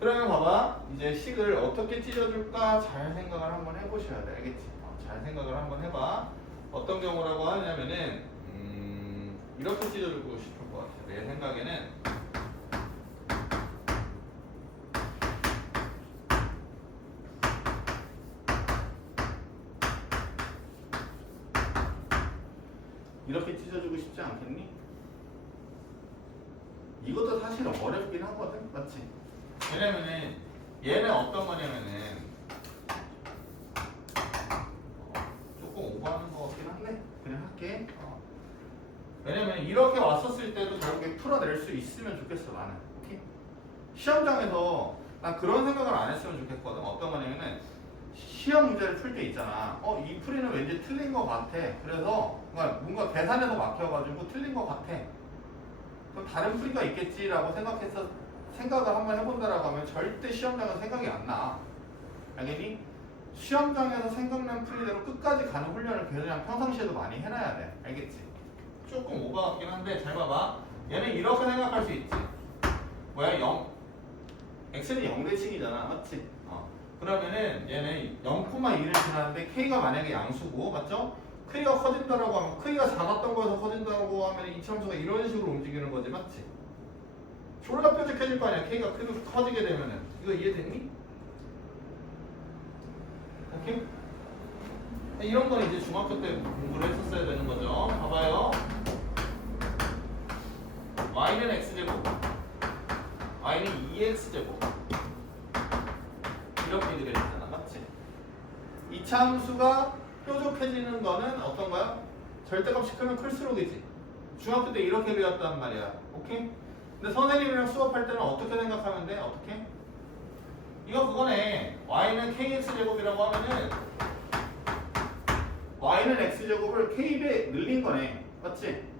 그러면 봐봐. 이제 식을 어떻게 찢어줄까 잘 생각을 한번 해보셔야 돼. 알겠지? 잘 생각을 한번 해봐. 어떤 경우라고 하냐면은 이렇게 찢어주고 싶을 것 같아. 내 생각에는 이렇게 찢어주고 싶지 않겠니? 이것도 사실 어렵긴 하거든. 맞지? 왜냐면은 얘는 어떤 거냐면은 조금 오버하는 거 같긴 한데 그냥 할게. 왜냐면 이렇게 왔었을 때도 결국에 풀어낼 수 있으면 좋겠어. 나는. 오케이? 시험장에서 난 그런 생각을 안 했으면 좋겠거든. 어떤 거냐면은 시험 문제를 풀 때 있잖아. 이 풀이는 왠지 틀린 거 같아. 그래서 뭔가 계산에서 막혀가지고 틀린 거 같아. 그럼 다른 풀이가 있겠지라고 생각을 한번 해본다라고 하면 절대 시험장에서 생각이 안 나. 알겠니? 시험장에서 생각난 풀이대로 끝까지 가는 훈련을 그냥 평상시에도 많이 해놔야 돼. 알겠지? 조금 오버 같긴 한데 잘 봐봐. 얘는 이렇게 생각할 수 있지. 뭐야? 0. x는 0대칭이잖아. 맞지? 그러면은 얘는 0,1을 지났는데 k가 만약에 양수고 맞죠? 크기가 커진다라고 하면 크기가 작았던 거에서 커진다고 하면 이 참수가 이런 식으로 움직이는 거지. 맞지? 졸라 뾰족해질 거 아니야. k가 커지게 되면은. 이거 이해됐니? 오케이? 이런 건 이제 중학교 때 공부를 했었어야 되는 거죠. 봐봐요. y는 x제곱, y는 2x제곱 이렇게 되잖아. 맞지? 이 참수가 뾰족해지는 거는 어떤 거야? 절대값이 크면 클수록이지. 중학교 때 이렇게 배웠단 말이야. 오케이? 근데 선생님이랑 수업할 때는 어떻게 생각하면 돼? 어떻게? 이거 그거네. y는 kx제곱이라고 하면은 y는 x제곱을 k배 늘린 거네. 맞지?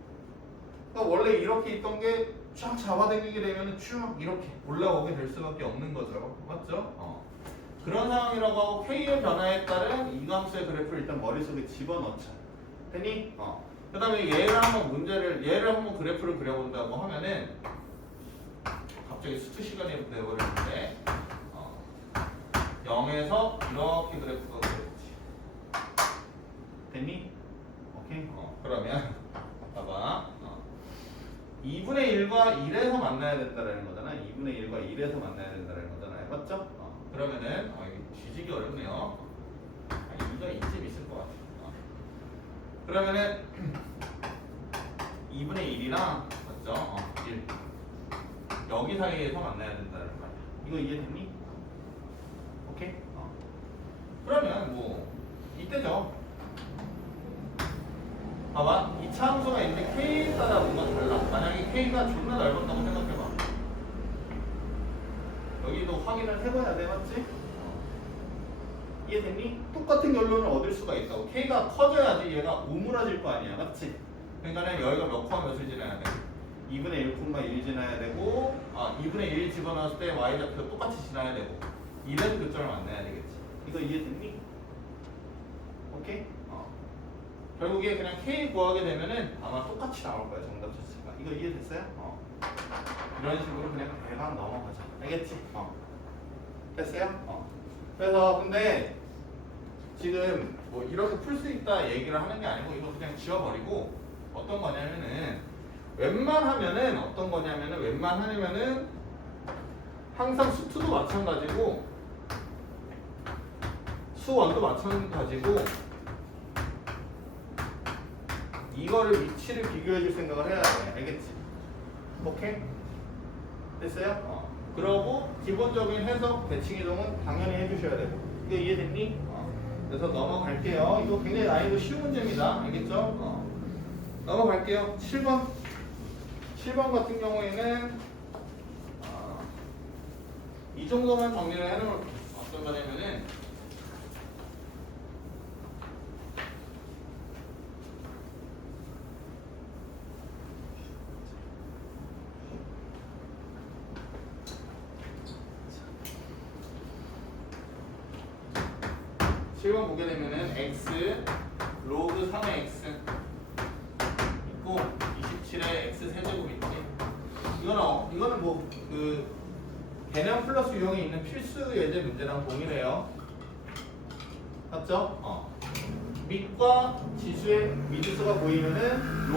그러니까 원래 이렇게 있던 게 쫙 잡아당기게 되면 쭉 이렇게 올라오게 될 수밖에 없는 거죠. 맞죠? 그런 상황이라고 하고 K의 변화에 따른 이 함수의 그래프를 일단 머릿속에 집어넣자. 됐니? 그 다음에 얘를 한번 그래프를 그려본다고 하면은 갑자기 수트 시간이 되어버리는데 0에서 이렇게 그래프가 그려지지. 됐니? 오케이? 그러면 봐봐 2분의 1과 1에서 만나야 된다는 거잖아. 2분의 1과 1에서 만나야 된다는 거잖아요. 맞죠? 그러면은 이게 뒤지기 어렵네요. 이가 이쯤 있을 것 같아. 그러면은 2분의 1이랑 맞죠? 1 여기 사이에서 만나야 된다는 말이야. 이거 이해됐니? 오케이? 그러면 뭐 이때죠. 봐봐, 이 차함수가 있는데 K에 따라 뭔가 달라. 만약에 K가 존나 넓었다고 생각해봐. 여기도 확인을 해봐야 돼, 맞지? 이해됐니? 똑같은 결론을 얻을 수가 있다고. K가 커져야지 얘가 오므라질 거 아니야, 맞지? 그러니까 여기가 몇 콤마 몇을 지나야 돼? 2분의 1, 1 지나야 되고 2분의 1 집어넣었을 때 y좌표 똑같이 지나야 되고 1에서 그 점을 만나야 되겠지. 이거 이해됐니? 오케이? 결국에 그냥 K 구하게 되면은 아마 똑같이 나올 거야, 정답 자체가. 이거 이해됐어요? 이런 식으로 그냥 대강 넘어가자. 알겠지? 됐어요? 그래서 근데 지금 뭐 이렇게 풀 수 있다 얘기를 하는 게 아니고 이거 그냥 지워버리고 어떤 거냐면은 웬만하면은 항상 수투도 마찬가지고 수원도 마찬가지고 이거를 위치를 비교해 줄 생각을 해야 돼. 알겠지? 오케이? 됐어요? 그러고 기본적인 해석 대칭 이동은 당연히 해주셔야 되고. 이거 이해됐니? 그래서 넘어갈게요. 이거 굉장히 난이도 쉬운 문제입니다. 알겠죠? 넘어갈게요. 7번. 7번 같은 경우에는 이 정도만 정리를 해놓을게요. 어떤 거냐면은 7번 보게 되면은 x 로그 3의 x 있고 27의 x 세제곱 있지. 이거는 뭐 그 개념 플러스 유형에 있는 필수 예제 문제랑 동일해요. 맞죠? 밑과 지수의 미지수가 보이면은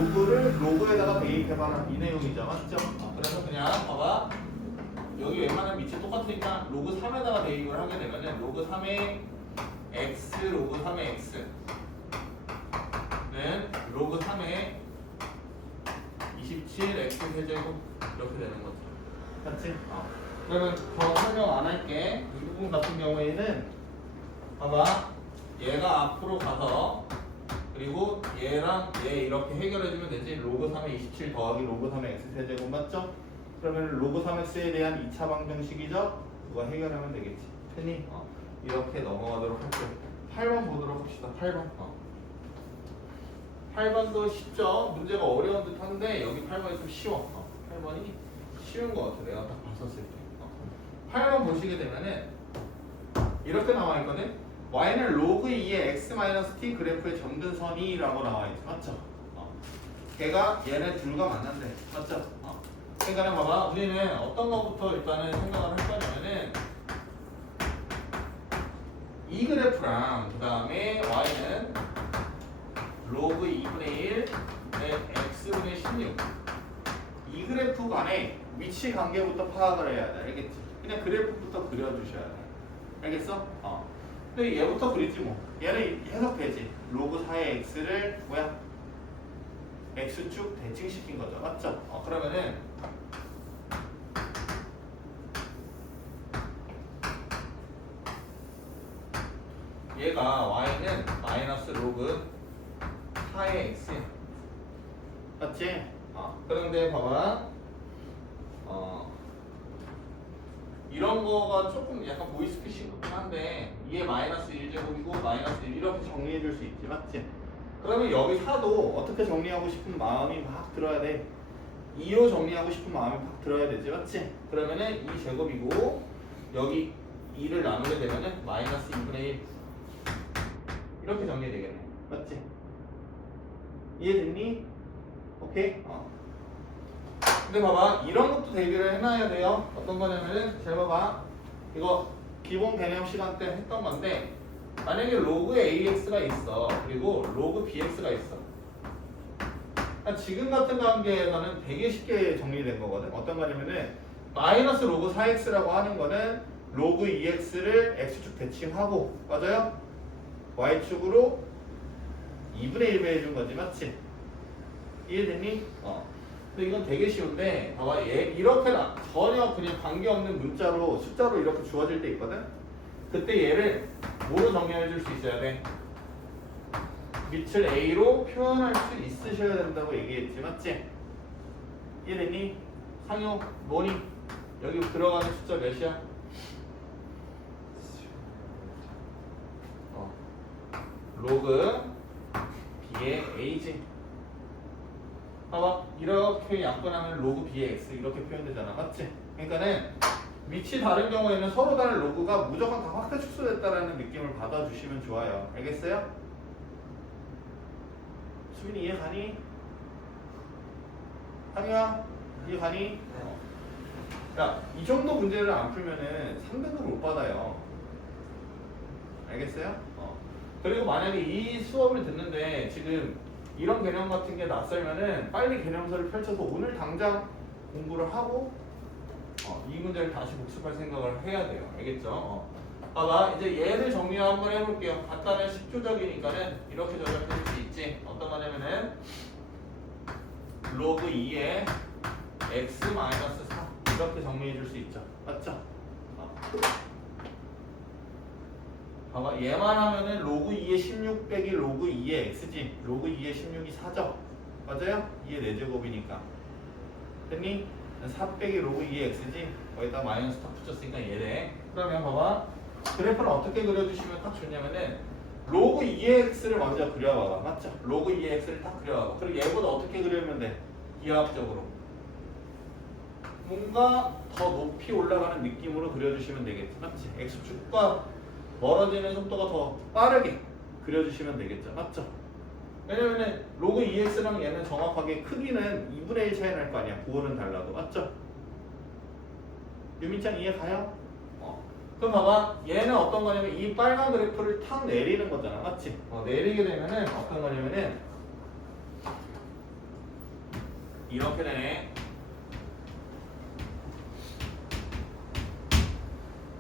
로그에다가 대입해봐라 이 내용이죠. 맞죠? 그래서 그냥 봐봐. 여기 웬만한 밑이 똑같으니까 로그 3에다가 대입을 하게 되면은 로그 3의 x 로그 3의 x는 로그 3의 27 x 세제곱 이렇게 되는 거죠. 맞지? 그러면 더 설명 안 할게. 이 부분 같은 경우에는 봐봐. 얘가 앞으로 가서 그리고 얘랑 얘 이렇게 해결해주면 되지. 로그 3의 27 더하기 로그 3의 x 세제곱 맞죠? 그러면 로그 3x에 대한 2차 방정식이죠? 그거 해결하면 되겠지. 됐니? 이렇게 넘어가도록 할게요. 8번 보도록 합시다. 8번. 8번도 쉽죠? 문제가 어려운 듯 한데 여기 8번이 좀 쉬워. 8번이 쉬운 것 같아. 내가 딱 봤었을 때. 8번 보시게 되면은 이렇게 나와 있거든. y는 로그 2의 x-t 그래프의 점근선이라고 나와 있죠. 맞죠? 걔가 얘네 둘과 만난대. 맞죠? 그러니까 봐봐. 우리는 어떤 것부터 일단은 생각을 할 거냐면은 이 그래프랑 그 다음에 y는 로그 2분의 1의 x분의 16 이 그래프 간의 위치 관계부터 파악을 해야 돼. 알겠지? 그냥 그래프부터 그려주셔야 돼. 알겠어? 근데 얘부터 그리지 뭐. 얘는 해석되지. 로그 4의 x를 뭐야? x축 대칭시킨 거죠. 맞죠? 그러면은 얘가 y는 마이너스 로그 4의 x야. 맞지? 그런데 봐봐. 이런 거가 조금 약간 보이스피싱 같긴 한데 이게 마이너스 1제곱이고 마이너스 1 이렇게 정리해 줄 수 있지. 맞지? 그러면 여기 4도 어떻게 정리하고 싶은 마음이 막 들어야 돼. 2로 정리하고 싶은 마음이 팍 들어야 되지, 맞지? 그러면은 2제곱이고 여기 2를 나누게 되면은 마이너스 2분의 1 이렇게 정리되겠네, 맞지? 이해됐니? 오케이? 근데 봐봐, 이런 것도 대비를 해놔야 돼요. 어떤 거냐면은 잘 봐봐, 이거 기본 개념 시간 때 했던 건데 만약에 로그 AX가 있어, 그리고 로그 BX가 있어. 지금 같은 관계에서는 되게 쉽게 정리된 거거든. 어떤 거냐면은 마이너스 로그 4x라고 하는 거는 로그 2x를 x축 대칭하고, 맞아요? y축으로 2분의 1 배해준 거지, 맞지? 이해됐니? 근데 이건 되게 쉬운데 봐봐, 얘 이렇게 전혀 그냥 관계없는 문자로 숫자로 이렇게 주어질 때 있거든. 그때 얘를 뭐로 정리해 줄 수 있어야 돼? 밑을 A로 표현할 수 있으셔야 된다고 얘기했지, 맞지? 이해됐니? 상효, 뭐니? 여기 들어가는 숫자 몇이야? 로그 B의 A지. 봐봐, 이렇게 약분하면 로그 B의 X 이렇게 표현되잖아, 맞지? 그러니까는 위치 다른 경우에는 서로 다른 로그가 무조건 다 확대 축소됐다라는 느낌을 받아주시면 좋아요. 알겠어요? 수빈이 이해 가니? 상유야 이해 가니? 야, 이 정도 문제를 안 풀면은 3등급을 못 받아요. 알겠어요? 그리고 만약에 이 수업을 듣는데 지금 이런 개념 같은 게 낯설면은 빨리 개념서를 펼쳐서 오늘 당장 공부를 하고 이 문제를 다시 복습할 생각을 해야 돼요. 알겠죠? 봐봐, 이제 얘를 정리 한번 해볼게요. 간단한 10조적이니까는 이렇게 적용될 수 있지. 어떤 거냐면은 로그 2의 x-4 이렇게 정리해 줄 수 있죠. 맞죠? 봐봐, 얘만 하면은 로그 2의 16 빼기 로그 2의 x지. 로그 2의 16이 4죠. 맞아요? 2의 4제곱이니까. 됐니? 4 빼기 로그 2의 x지. 거기다 마이너스 딱 붙였으니까 얘래. 그러면 봐봐, 그래프를 어떻게 그려주시면 딱 좋냐면은 로그 2의 x를 먼저 그려봐봐. 맞죠? 로그 2의 x를 딱 그려봐봐. 그리고 얘보다 어떻게 그리면 돼? 기하학적으로 뭔가 더 높이 올라가는 느낌으로 그려주시면 되겠지. 맞지? x축과 멀어지는 속도가 더 빠르게 그려주시면 되겠죠. 맞죠? 왜냐면은 로그 2x랑 얘는 정확하게 크기는 2분의 1 차이 날 거 아니야. 구호는 달라도. 맞죠? 유민짱 이해 가요? 그럼 봐봐, 얘는 어떤 거냐면 이 빨간 그래프를 탁 내리는 거잖아. 맞지? 내리게 되면은 어떤 거냐면은 이렇게 되네.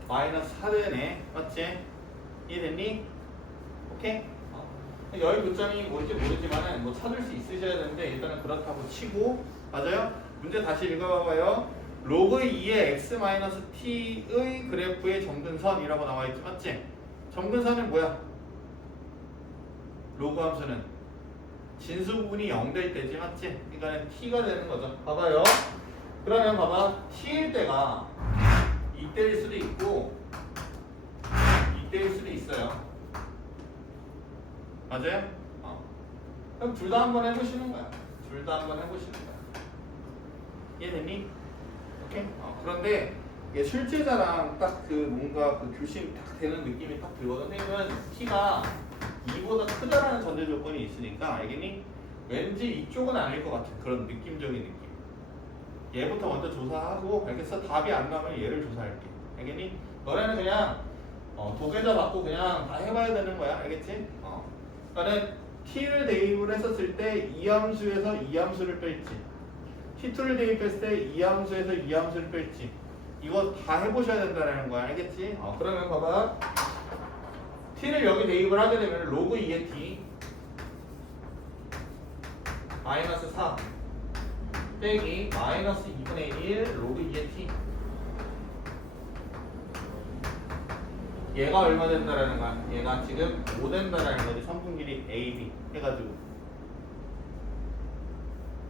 마이너스 4 되네. 맞지? 이해됐니? 오케이? 여기 교점이 뭔지 모르지만은 뭐 찾을 수 있으셔야 되는데 일단은 그렇다고 치고, 맞아요? 문제 다시 읽어봐봐요. 로그 2의 x-t의 그래프의 점근선이라고 나와있지, 맞지? 점근선은 뭐야? 로그 함수는 진수 부분이 0 될 때지, 맞지? 그러니까 t가 되는 거죠. 봐봐요. 그러면 봐봐, t일 때가 이때일 수도 있고 이때일 수도 있어요. 맞아요? 그럼 둘 다 한번 해보시는 거야. 둘 다 한번 해보시는 거야. 이해됐니? 오케이? 그런데 이게 출제자랑 딱 그 뭔가 그 교심 딱 되는 느낌이 딱 들거든. 왜냐면 t가 2보다 크다라는 전제 조건이 있으니까, 알겠니? 왠지 이쪽은 아닐 것 같은 그런 느낌적인 느낌. 얘부터 먼저 조사하고, 알겠어? 답이 안 나오면 얘를 조사할게. 알겠니? 너네는 그냥 도계자 받고 그냥 다 해봐야 되는 거야. 알겠지? 그러니까는 t를 대입을 했었을 때 이 함수에서 이 함수를 뺄지, t2를 대입했을 때 이 함수에서 이 함수를 뺄지, 이거 다 해보셔야 된다는 거야. 알겠지? 그러면 봐봐, t를 여기 대입을 하게 되면 로그 2의 t 마이너스 4 빼기 마이너스 2분의 1 로그 2의 t, 얘가 얼마 된다라는 거야? 얘가 지금 5 된다라는 거지. 선분 길이 AB 해가지고.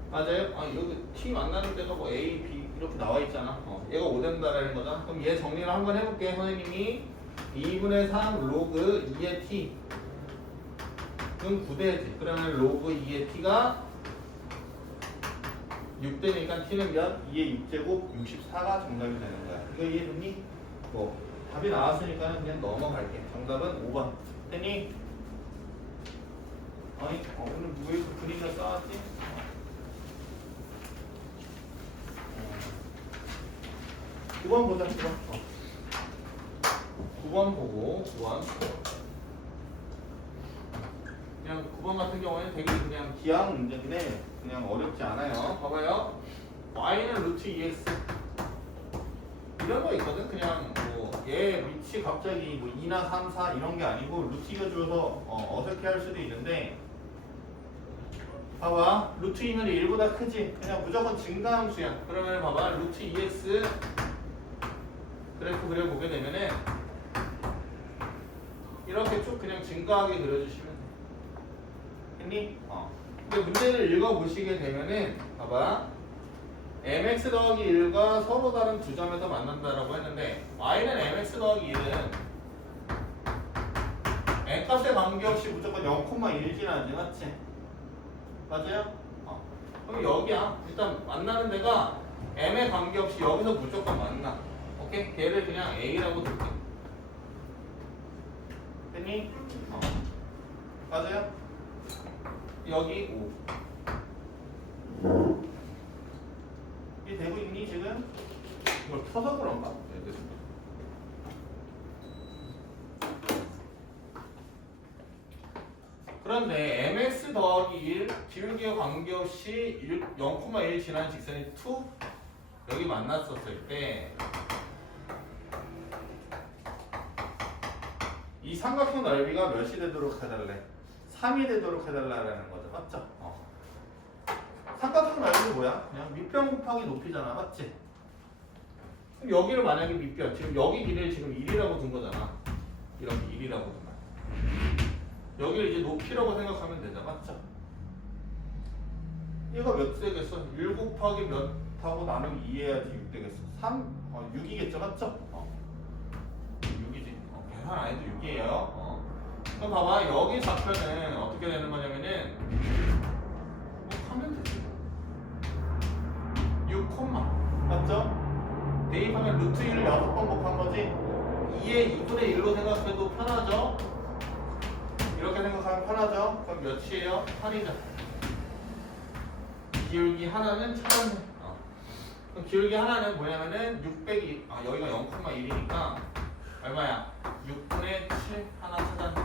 맞아요? 여기 T 만나는 데가 뭐 A, B 이렇게 나와 있잖아. 얘가 5 된다라는 거죠. 그럼 얘 정리를 한번 해볼게. 선생님이 2분의 3 로그 2의 T 는 9대지. 그러면 로그 2의 T가 6 되니까 t는 몇? 2의 6제곱 64가 정답이 되는 거야. 이거 이해됐니? 뭐 답이 나왔으니까 그냥 넘어갈게. 정답은 5번. 됐니? 아니 오늘 왜 그림자 써왔지? 9번 보자. 9번. 9번 보고 9번. 그냥 9번 같은 경우에는 되게 그냥 기하학 문제인데 그냥 어렵지 않아요. 봐봐요. y는 루트 2x 이런 거 있거든. 그냥 뭐 얘 위치 갑자기 뭐 2나 3, 4 이런 게 아니고 루트 2가 줄어서 어색해 할 수도 있는데 봐봐. 루트 2면 1보다 크지. 그냥 무조건 증가함수야. 그러면 봐봐. 루트 2x 그래프 그려보게 되면은 이렇게 쭉 그냥 증가하게 그려주시면 돼. 했니? 근데 문제를 읽어보시게 되면은 봐봐. mx 더하기 1과 서로 다른 두 점에서 만난다라고 했는데 y는 mx 더하기 1은 n값에 관계없이 무조건 0,1 지나지 맞지? 맞아요? 그럼 여기야. 일단 만나는 데가 m에 관계없이 여기서 무조건 만나. 오케이? 걔를 그냥 a라고 둘게. 됐니? 맞아요? 여기 5. 이 되고 있니 지금? 이걸 펴서 그런가? 네, 됐습니다. 그런데 mx 더하기 1 기울기와 관계없이 0,1 지나는 직선이 2 여기 만났었을 때 이 삼각형 넓이가 몇이 되도록 해달래? 3이 되도록 해달라는 거죠. 맞죠? 삼각형 넓이는 뭐야? 그냥 밑변 곱하기 높이잖아. 맞지? 그럼 여기를 만약에 밑변, 지금 여기 길이를 지금 1이라고 둔 거잖아. 이렇게 1이라고 둔 거야. 여기를 이제 높이라고 생각하면 되잖아. 맞죠? 얘가 몇 되겠어? 1 곱하기 몇 하고 나누기 2 해야지 6 되겠어. 6이겠죠? 맞죠? 6이지. 계산 안 해도 6이에요. 그럼 봐봐. 여기 좌표는 어떻게 되는 거냐면은 하면 되지. 6, 맞죠? 대입하면 루트 1을 6번 곱한 거지. 2의 2분의 1로 생각해도 편하죠? 이렇게 생각하면 편하죠? 그럼 몇이에요? 8이죠. 기울기 하나는 찾았네. 그럼 기울기 하나는 뭐냐면은 600이 여기가 0,1이니까 얼마야? 6분의 7 하나 찾았네.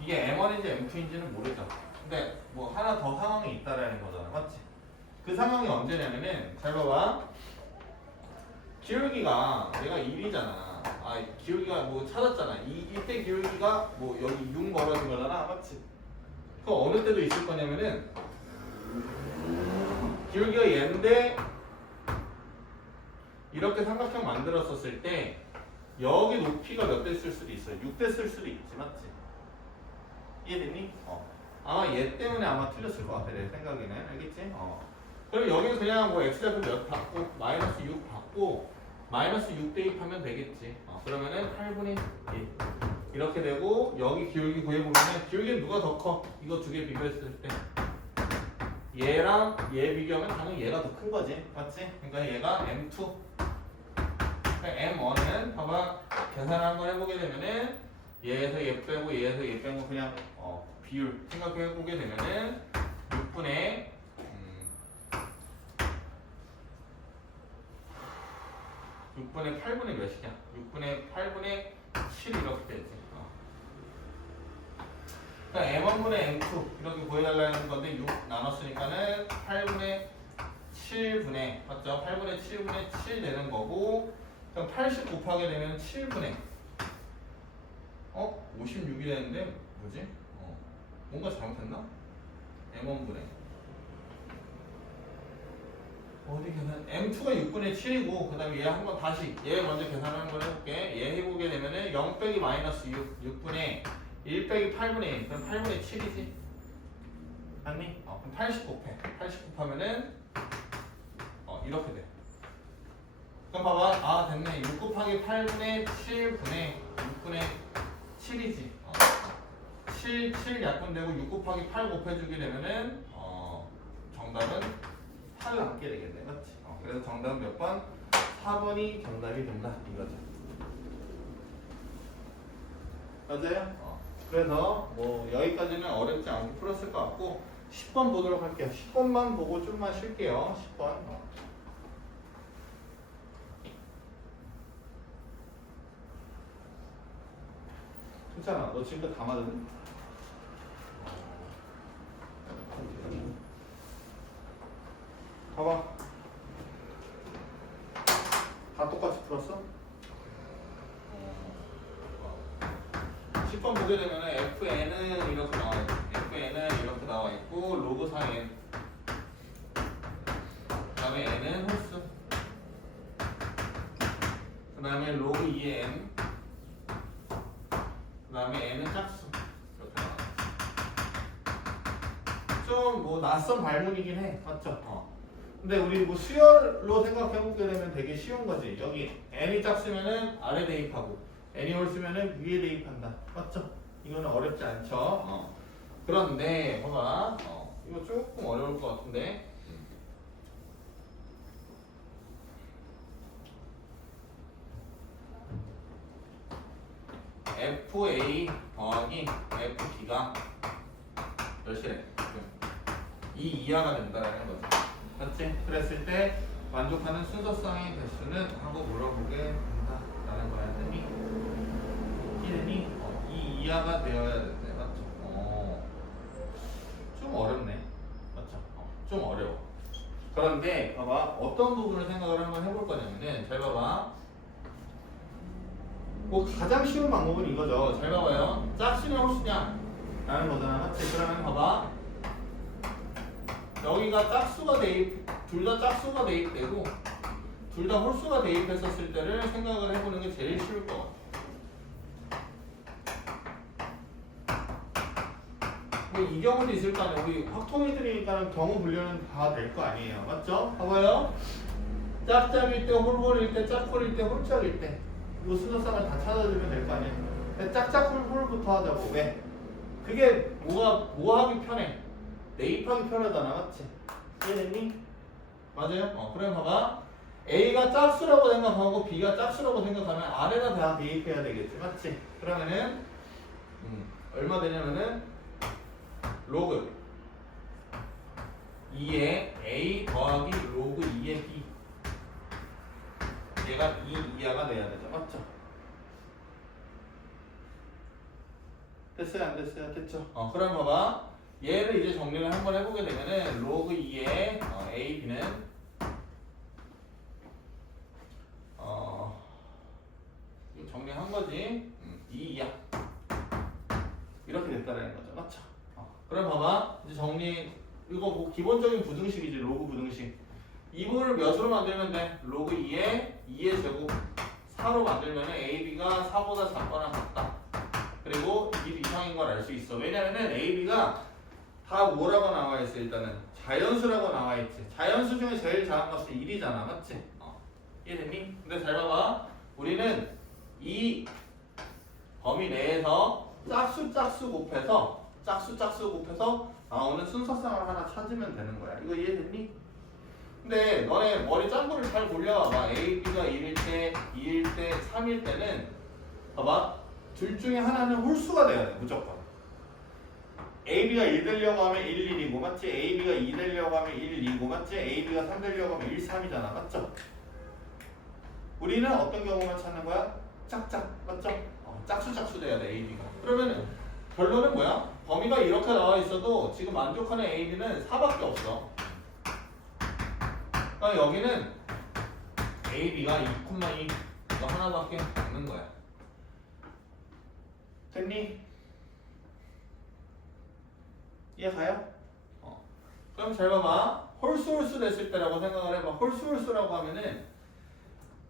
이게 M1인지 M2인지는 모르죠. 근데 뭐 하나 더 상황이 있다라는 거잖아. 맞지? 그 상황이 언제냐면은 잘 봐봐. 기울기가 얘가 1이잖아. 기울기가 뭐 찾았잖아. 이때 기울기가 뭐 여기 6 멀어진 거잖아. 맞지? 그 어느 때도 있을 거냐면은 기울기가 얘인데 이렇게 삼각형 만들었었을 때 여기 높이가 몇 대 쓸 수도 있어요. 6 대 쓸 수도 있지. 맞지? 이해됐니? 아마 얘 때문에 아마 틀렸을 것 같아. 내 생각에는. 알겠지? 그럼 여기는 그냥 뭐 x좌표 몇 받고 마이너스 6 받고 마이너스 6 대입하면 되겠지. 그러면은 8분의 1 이렇게 되고 여기 기울기 구해보면은 기울기는 누가 더 커? 이거 두 개 비교했을 때 얘랑 얘 비교하면 당연히 얘가 더 큰 거지. 맞지? 그러니까 얘가 M2 M1은 봐봐 계산을 한번 해보게 되면은 얘에서 얘 빼고 얘에서 얘 빼고 그냥 비율 생각해보게 되면은 6분의 6분의 8분의 몇이냐? 6분의 8분의 7 이렇게 되지. 그러니까 M1분의 M2 이렇게 구해달라는 건데 6 나눴으니까는 8분의 7분의 맞죠? 8분의 7분의 7 되는 거고 그럼 80 곱하게 되면 7분의 56이 되는데 뭐지? 뭔가 잘못했나? M1분의 어디 계산? M2가 6분의 7이고 그 다음에 얘 한번 다시 얘 먼저 계산을 한번 해볼게. 얘 해보게 되면은 0 빼기 마이너스 6분의 1 빼기 8분의 1 그럼 8분의 7이지? 맞니? 그럼 80 곱해 80 곱하면은 이렇게 돼. 그럼 봐봐 됐네. 6 곱하기 8분의 7분의 6분의 7이지. 7 약분되고 6 곱하기 8 곱해주게 되면은 정답은 8 남게 되겠네. 맞지? 그래서 정답은 몇 번? 4번이 정답이 된다 이거죠. 맞아요? 그래서 뭐 여기까지는 어렵지 않게 풀었을 것 같고 10번 보도록 할게요. 10번만 보고 좀만 쉴게요. 10번. 괜찮아. 너 지금까지 다 맞았니? 봐봐. 다 똑같이 풀었어? 10번 보게 되면 FN은 이렇게 나와 있고 FN은 이렇게 나와 있고 로그 4N 그 다음에 N은 홀수 그 다음에 로그 2N 그 다음에 N은 짝수 이렇게 나와 있어. 좀 뭐 낯선 발문이긴 해. 맞죠? 근데 우리 뭐 수열로 생각해보게 되면 되게 쉬운 거지. 여기 n이 짝수면은 아래 대입하고 n이 홀수면은 위에 대입한다. 맞죠? 이거는 어렵지 않죠? 그런데 봐봐. 이거 조금 어려울 것 같은데. FA 더하기 FB가 몇이래? 2 이하가 된다는 거죠. 맞지? 그랬을 때 만족하는 순서상의 개수는 하고 물어보게 된다라는 거야. 했더니 이랬니? 2 이하가 되어야 된대. 맞죠? 좀 어렵네. 맞죠? 좀 어려워. 그런데 봐봐. 어떤 부분을 생각을 한번 해볼 거냐면은 잘 봐봐. 뭐 가장 쉬운 방법은 이거죠. 잘 봐봐요. 짝수냐 홀수냐 라는 거잖아. 맞지? 그러면 봐봐. 여기가 짝수가 둘 다 짝수가 대입되고 둘 다 홀수가 대입했었을 때를 생각을 해보는 게 제일 쉬울 것 같아. 뭐 이 경우도 있을 거 아니에요. 우리 확통이들이니까 경우 분류는 다 될 거 아니에요. 맞죠? 봐봐요. 짝짝일 때, 홀홀일 때, 짝홀일 때, 홀짝일 때. 이 순서상을 다 찾아주면 될 거 아니에요. 짝짝 홀홀부터 하자고. 왜? 그게 뭐 하기 편해? 대입하기 편하잖아. 맞지? 이해됐니? 맞아요? 그래 봐봐. A가 짝수라고 생각하고 B가 짝수라고 생각하면 아래다 다 대입해야 되겠지. 맞지? 그러면은 얼마 되냐면은 로그 2의 A 더하기 로그 2의 B 얘가 2 이하가 돼야 되죠. 맞죠? 됐어요? 안 됐어요? 됐죠? 그럼 봐봐. 얘를 이제 정리를 한번 해보게 되면은 로그 2의 A, B는 이거 정리한 거지. 2 이하 이렇게 됐다는 거죠. 맞죠? 그럼 봐봐. 이제 정리 이거 뭐 기본적인 부등식이지. 로그 부등식. 이 부분을 몇으로 만들면 돼? 로그 2의 제곱 4로 만들면 A, B가 4보다 작거나 같다. 그리고 1 이상인 걸 알 수 있어. 왜냐면은 A, B가 다 뭐라고 나와 있어? 일단은 자연수라고 나와 있지. 자연수 중에 제일 작은 값이 1이잖아. 맞지? 이해됐니? 근데 잘 봐봐. 우리는 이 범위 내에서 짝수 곱해서 나오는 순서상을 하나 찾으면 되는 거야. 이거 이해됐니? 근데 너네 머리 짱구를 잘 굴려봐봐. A, B가 1일 때, 2일 때, 3일 때는 봐봐. 둘 중에 하나는 홀수가 돼야 돼. 무조건. AB가 1 되려고 하면 1, 1이고 맞지? AB가 2 되려고 하면 1, 2고 맞지? AB가 3 되려고 하면 1, 3이잖아. 맞죠? 우리는 어떤 경우만 찾는 거야? 짝짝. 맞죠? 짝수 돼야 돼. AB가. 그러면은 결론은 뭐야? 범위가 이렇게 나와 있어도 지금 만족하는 AB는 4밖에 없어. 그러니까 여기는 AB가 2,2 이거 하나밖에 없는 거야. 됐니? 이해 가요? 그럼 잘 봐봐. 홀수 됐을 때라고 생각을 해봐. 홀수라고 하면은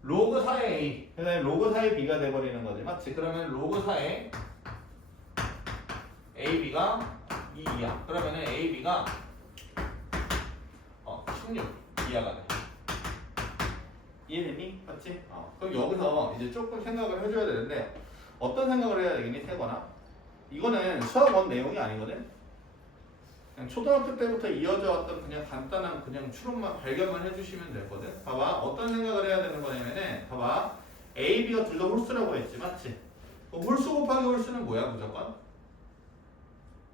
로그 4의 A 그 다음에 로그 4의 B가 돼버리는 거지. 맞지? 그러면 로그 4의 AB가 2 이하. 그러면은 AB가 16 이하가 돼. 이해됐니? 맞지? 그럼 여기서 이제 조금 생각을 해줘야 되는데 어떤 생각을 해야 되겠니? 세거나 이거는 수학 원 내용이 아니거든? 그냥 초등학교 때부터 이어져 왔던 그냥 간단한 그냥 추론만 발견만 해주시면 되거든. 봐봐, 어떤 생각을 해야 되는 거냐면은, 봐봐, A, B가 둘 다 홀수라고 했지, 맞지? 그럼 홀수 곱하기 홀수는 뭐야, 무조건?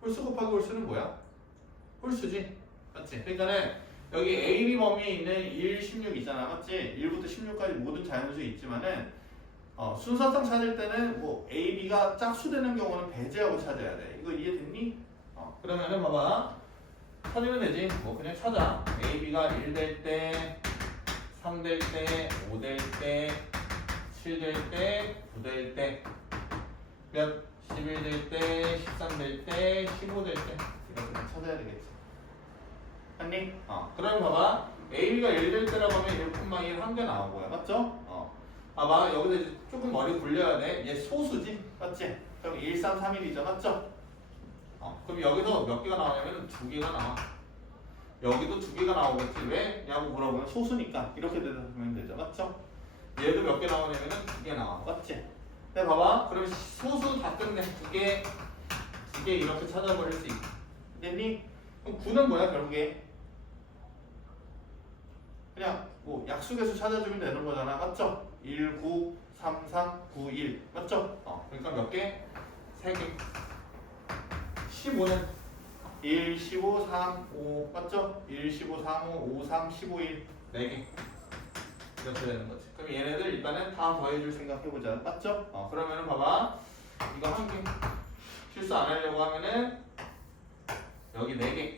홀수 곱하기 홀수는 뭐야? 홀수지, 맞지? 그러니까는 여기 A, B 범위에 있는 1, 16 있잖아, 맞지? 1부터 16까지 모든 자연수 있지만은 순서상 찾을 때는 뭐 A, B가 짝수되는 경우는 배제하고 찾아야 돼. 이거 이해됐니? 그러면은 봐봐, 찾으면 되지. 뭐 그냥 찾아. A, B가 1 될 때, 3 될 때, 5 될 때, 7 될 때, 9 될 때, 몇? 11 될 때, 13 될 때, 15 될 때. 이렇게 찾아야 되겠지. 했니? 그럼 봐봐. A, B가 1 될 때라고 하면 1,1 한 개 나온 거야. 맞죠? 봐봐. 여기서 이제 조금 머리 굴려야 돼. 얘 소수지? 맞지? 그럼 1, 3, 3, 1이죠. 맞죠? 그럼 여기서 몇 개가 나오냐면 2개가 나와. 여기도 2개가 나오겠지. 왜? 야구 물어보면 소수니까. 이렇게 대답하면 되죠. 맞죠? 얘도 몇 개 나오냐면 2개 나와. 맞지? 근데 봐봐. 그럼 소수 다 끝내. 2개 이렇게 찾아버릴 수 있겠니? 그럼 9는 뭐야 결국에? 그냥 뭐 약수개수 찾아주면 되는 거잖아. 맞죠? 1, 9, 3, 3, 9, 1. 맞죠? 그러니까 몇 개? 3개. 15는 1, 15, 3, 5. 맞죠? 1, 15, 3, 5, 5, 3, 15, 1. 4개. 이렇게 되는 거지. 그럼 얘네들 일단은 다 더해줄 생각해보자. 맞죠? 그러면은 봐봐. 이거 한 개. 실수 안 하려고 하면은 여기 4개.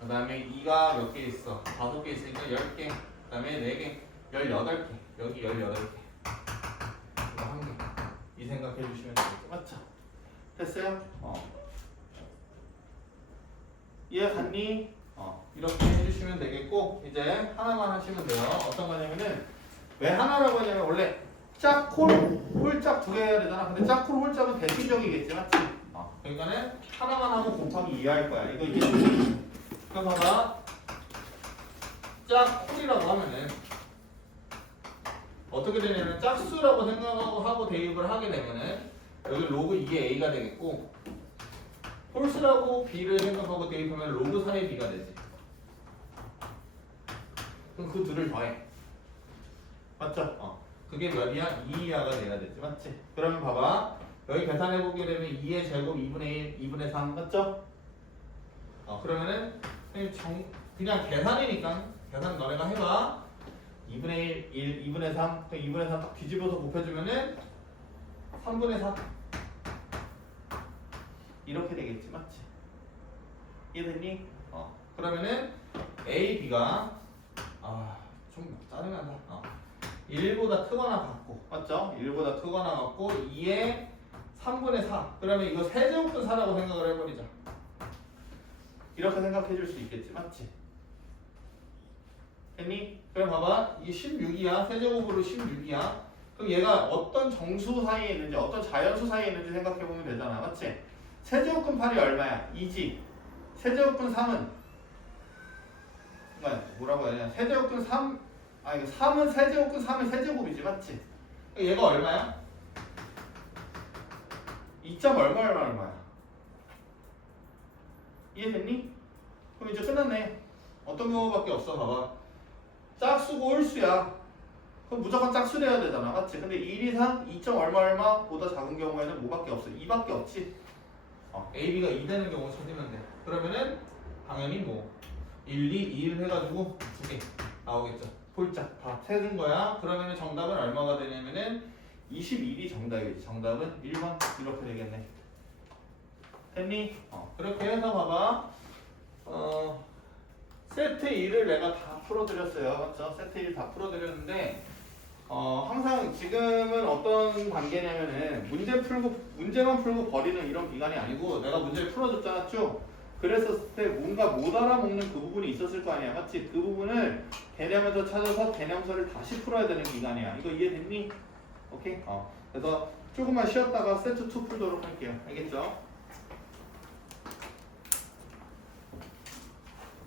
그 다음에 2가 몇 개 있어? 5개 있으니까 10개. 그 다음에 4개. 18개. 여기 18개. 이거 한 개. 이 생각해 주시면 되겠죠. 맞죠? 됐어요? 이해 갔니? 이렇게 해주시면 되겠고, 이제 하나만 하시면 돼요. 어떤 거냐면은, 왜 하나라고 하냐면, 원래 짝콜, 홀짝 2개 해야 되잖아. 근데 짝콜, 홀짝은 대칭적이겠지, 맞지? 그러니까는 하나만 하고 곱하기 2 할 거야. 이거 이해되니? 그럼 봐봐. 짝콜이라고 하면은, 어떻게 되냐면, 짝수라고 생각하고 대입을 하게 되면은, 여기 로그 2의 A가 되겠고, 홀수라고 B를 생각하고 대입하면 로그 3의 B가 되지. 그럼 그 둘을 더해. 맞죠? 그게 몇이야? 2이하가 돼야 되지. 맞지? 그러면 봐봐. 여기 계산해보게 되면 2의 제곱 2분의 1, 2분의 3. 맞죠? 그러면은 그냥 계산이니까 계산 너네가 해봐. 2분의 1, 2분의 3. 2분의 3 딱 뒤집어서 곱해주면은 3분의 4. 이렇게 되겠지. 맞지? 이해됐니? 그러면은 A, B가 좀 짜증난다. 1보다 크거나 같고, 맞죠? 1보다 크거나 같고 2의 3분의 4. 그러면 이거 세제곱분 4라고 생각을 해버리자. 이렇게 생각해 줄 수 있겠지. 맞지? 했니? 그럼 봐봐. 이게 16이야. 세제곱으로 16이야. 그럼 얘가 어떤 정수 사이에 있는지, 어떤 자연수 사이에 있는지 생각해 보면 되잖아. 맞지? 세제곱분 8이 얼마야? 2지. 세제곱분 3은 뭐라고 해야 되냐? 세제곱분 3, 3은 세제곱분 3은 세제곱이지, 맞지? 얘가 얼마야? 2점 얼마야? 이해됐니? 그럼 이제 끝났네. 어떤 경우밖에 없어, 봐봐. 짝수고 홀수야. 그럼 무조건 짝수래야 되잖아, 맞지? 근데 1 이상 2점 얼마보다 작은 경우에는 뭐밖에 없어? 2밖에 없지? A, B가 2 되는 경우 찾으면 돼. 그러면은 당연히 뭐 1, 2, 2, 1 해가지고 2개 나오겠죠. 홀짝 다 세준 거야. 그러면은 정답은 얼마가 되냐면은 21이 정답이지. 정답은 1번 이렇게 되겠네. 됐니? 그렇게 해서 봐봐. 세트 1을 내가 다 풀어드렸어요. 맞죠? 세트 1 다 풀어드렸는데 항상 지금은 어떤 단계냐면은 문제만 풀고 버리는 이런 기간이 아니고 내가 문제를 풀어줬잖아 쭉. 그랬었을 때 뭔가 못 알아먹는 그 부분이 있었을 거 아니야. 맞지? 그 부분을 개념에서 찾아서 개념서를 다시 풀어야 되는 기간이야. 이거 이해됐니? 오케이? 그래서 조금만 쉬었다가 세트 2 풀도록 할게요. 알겠죠?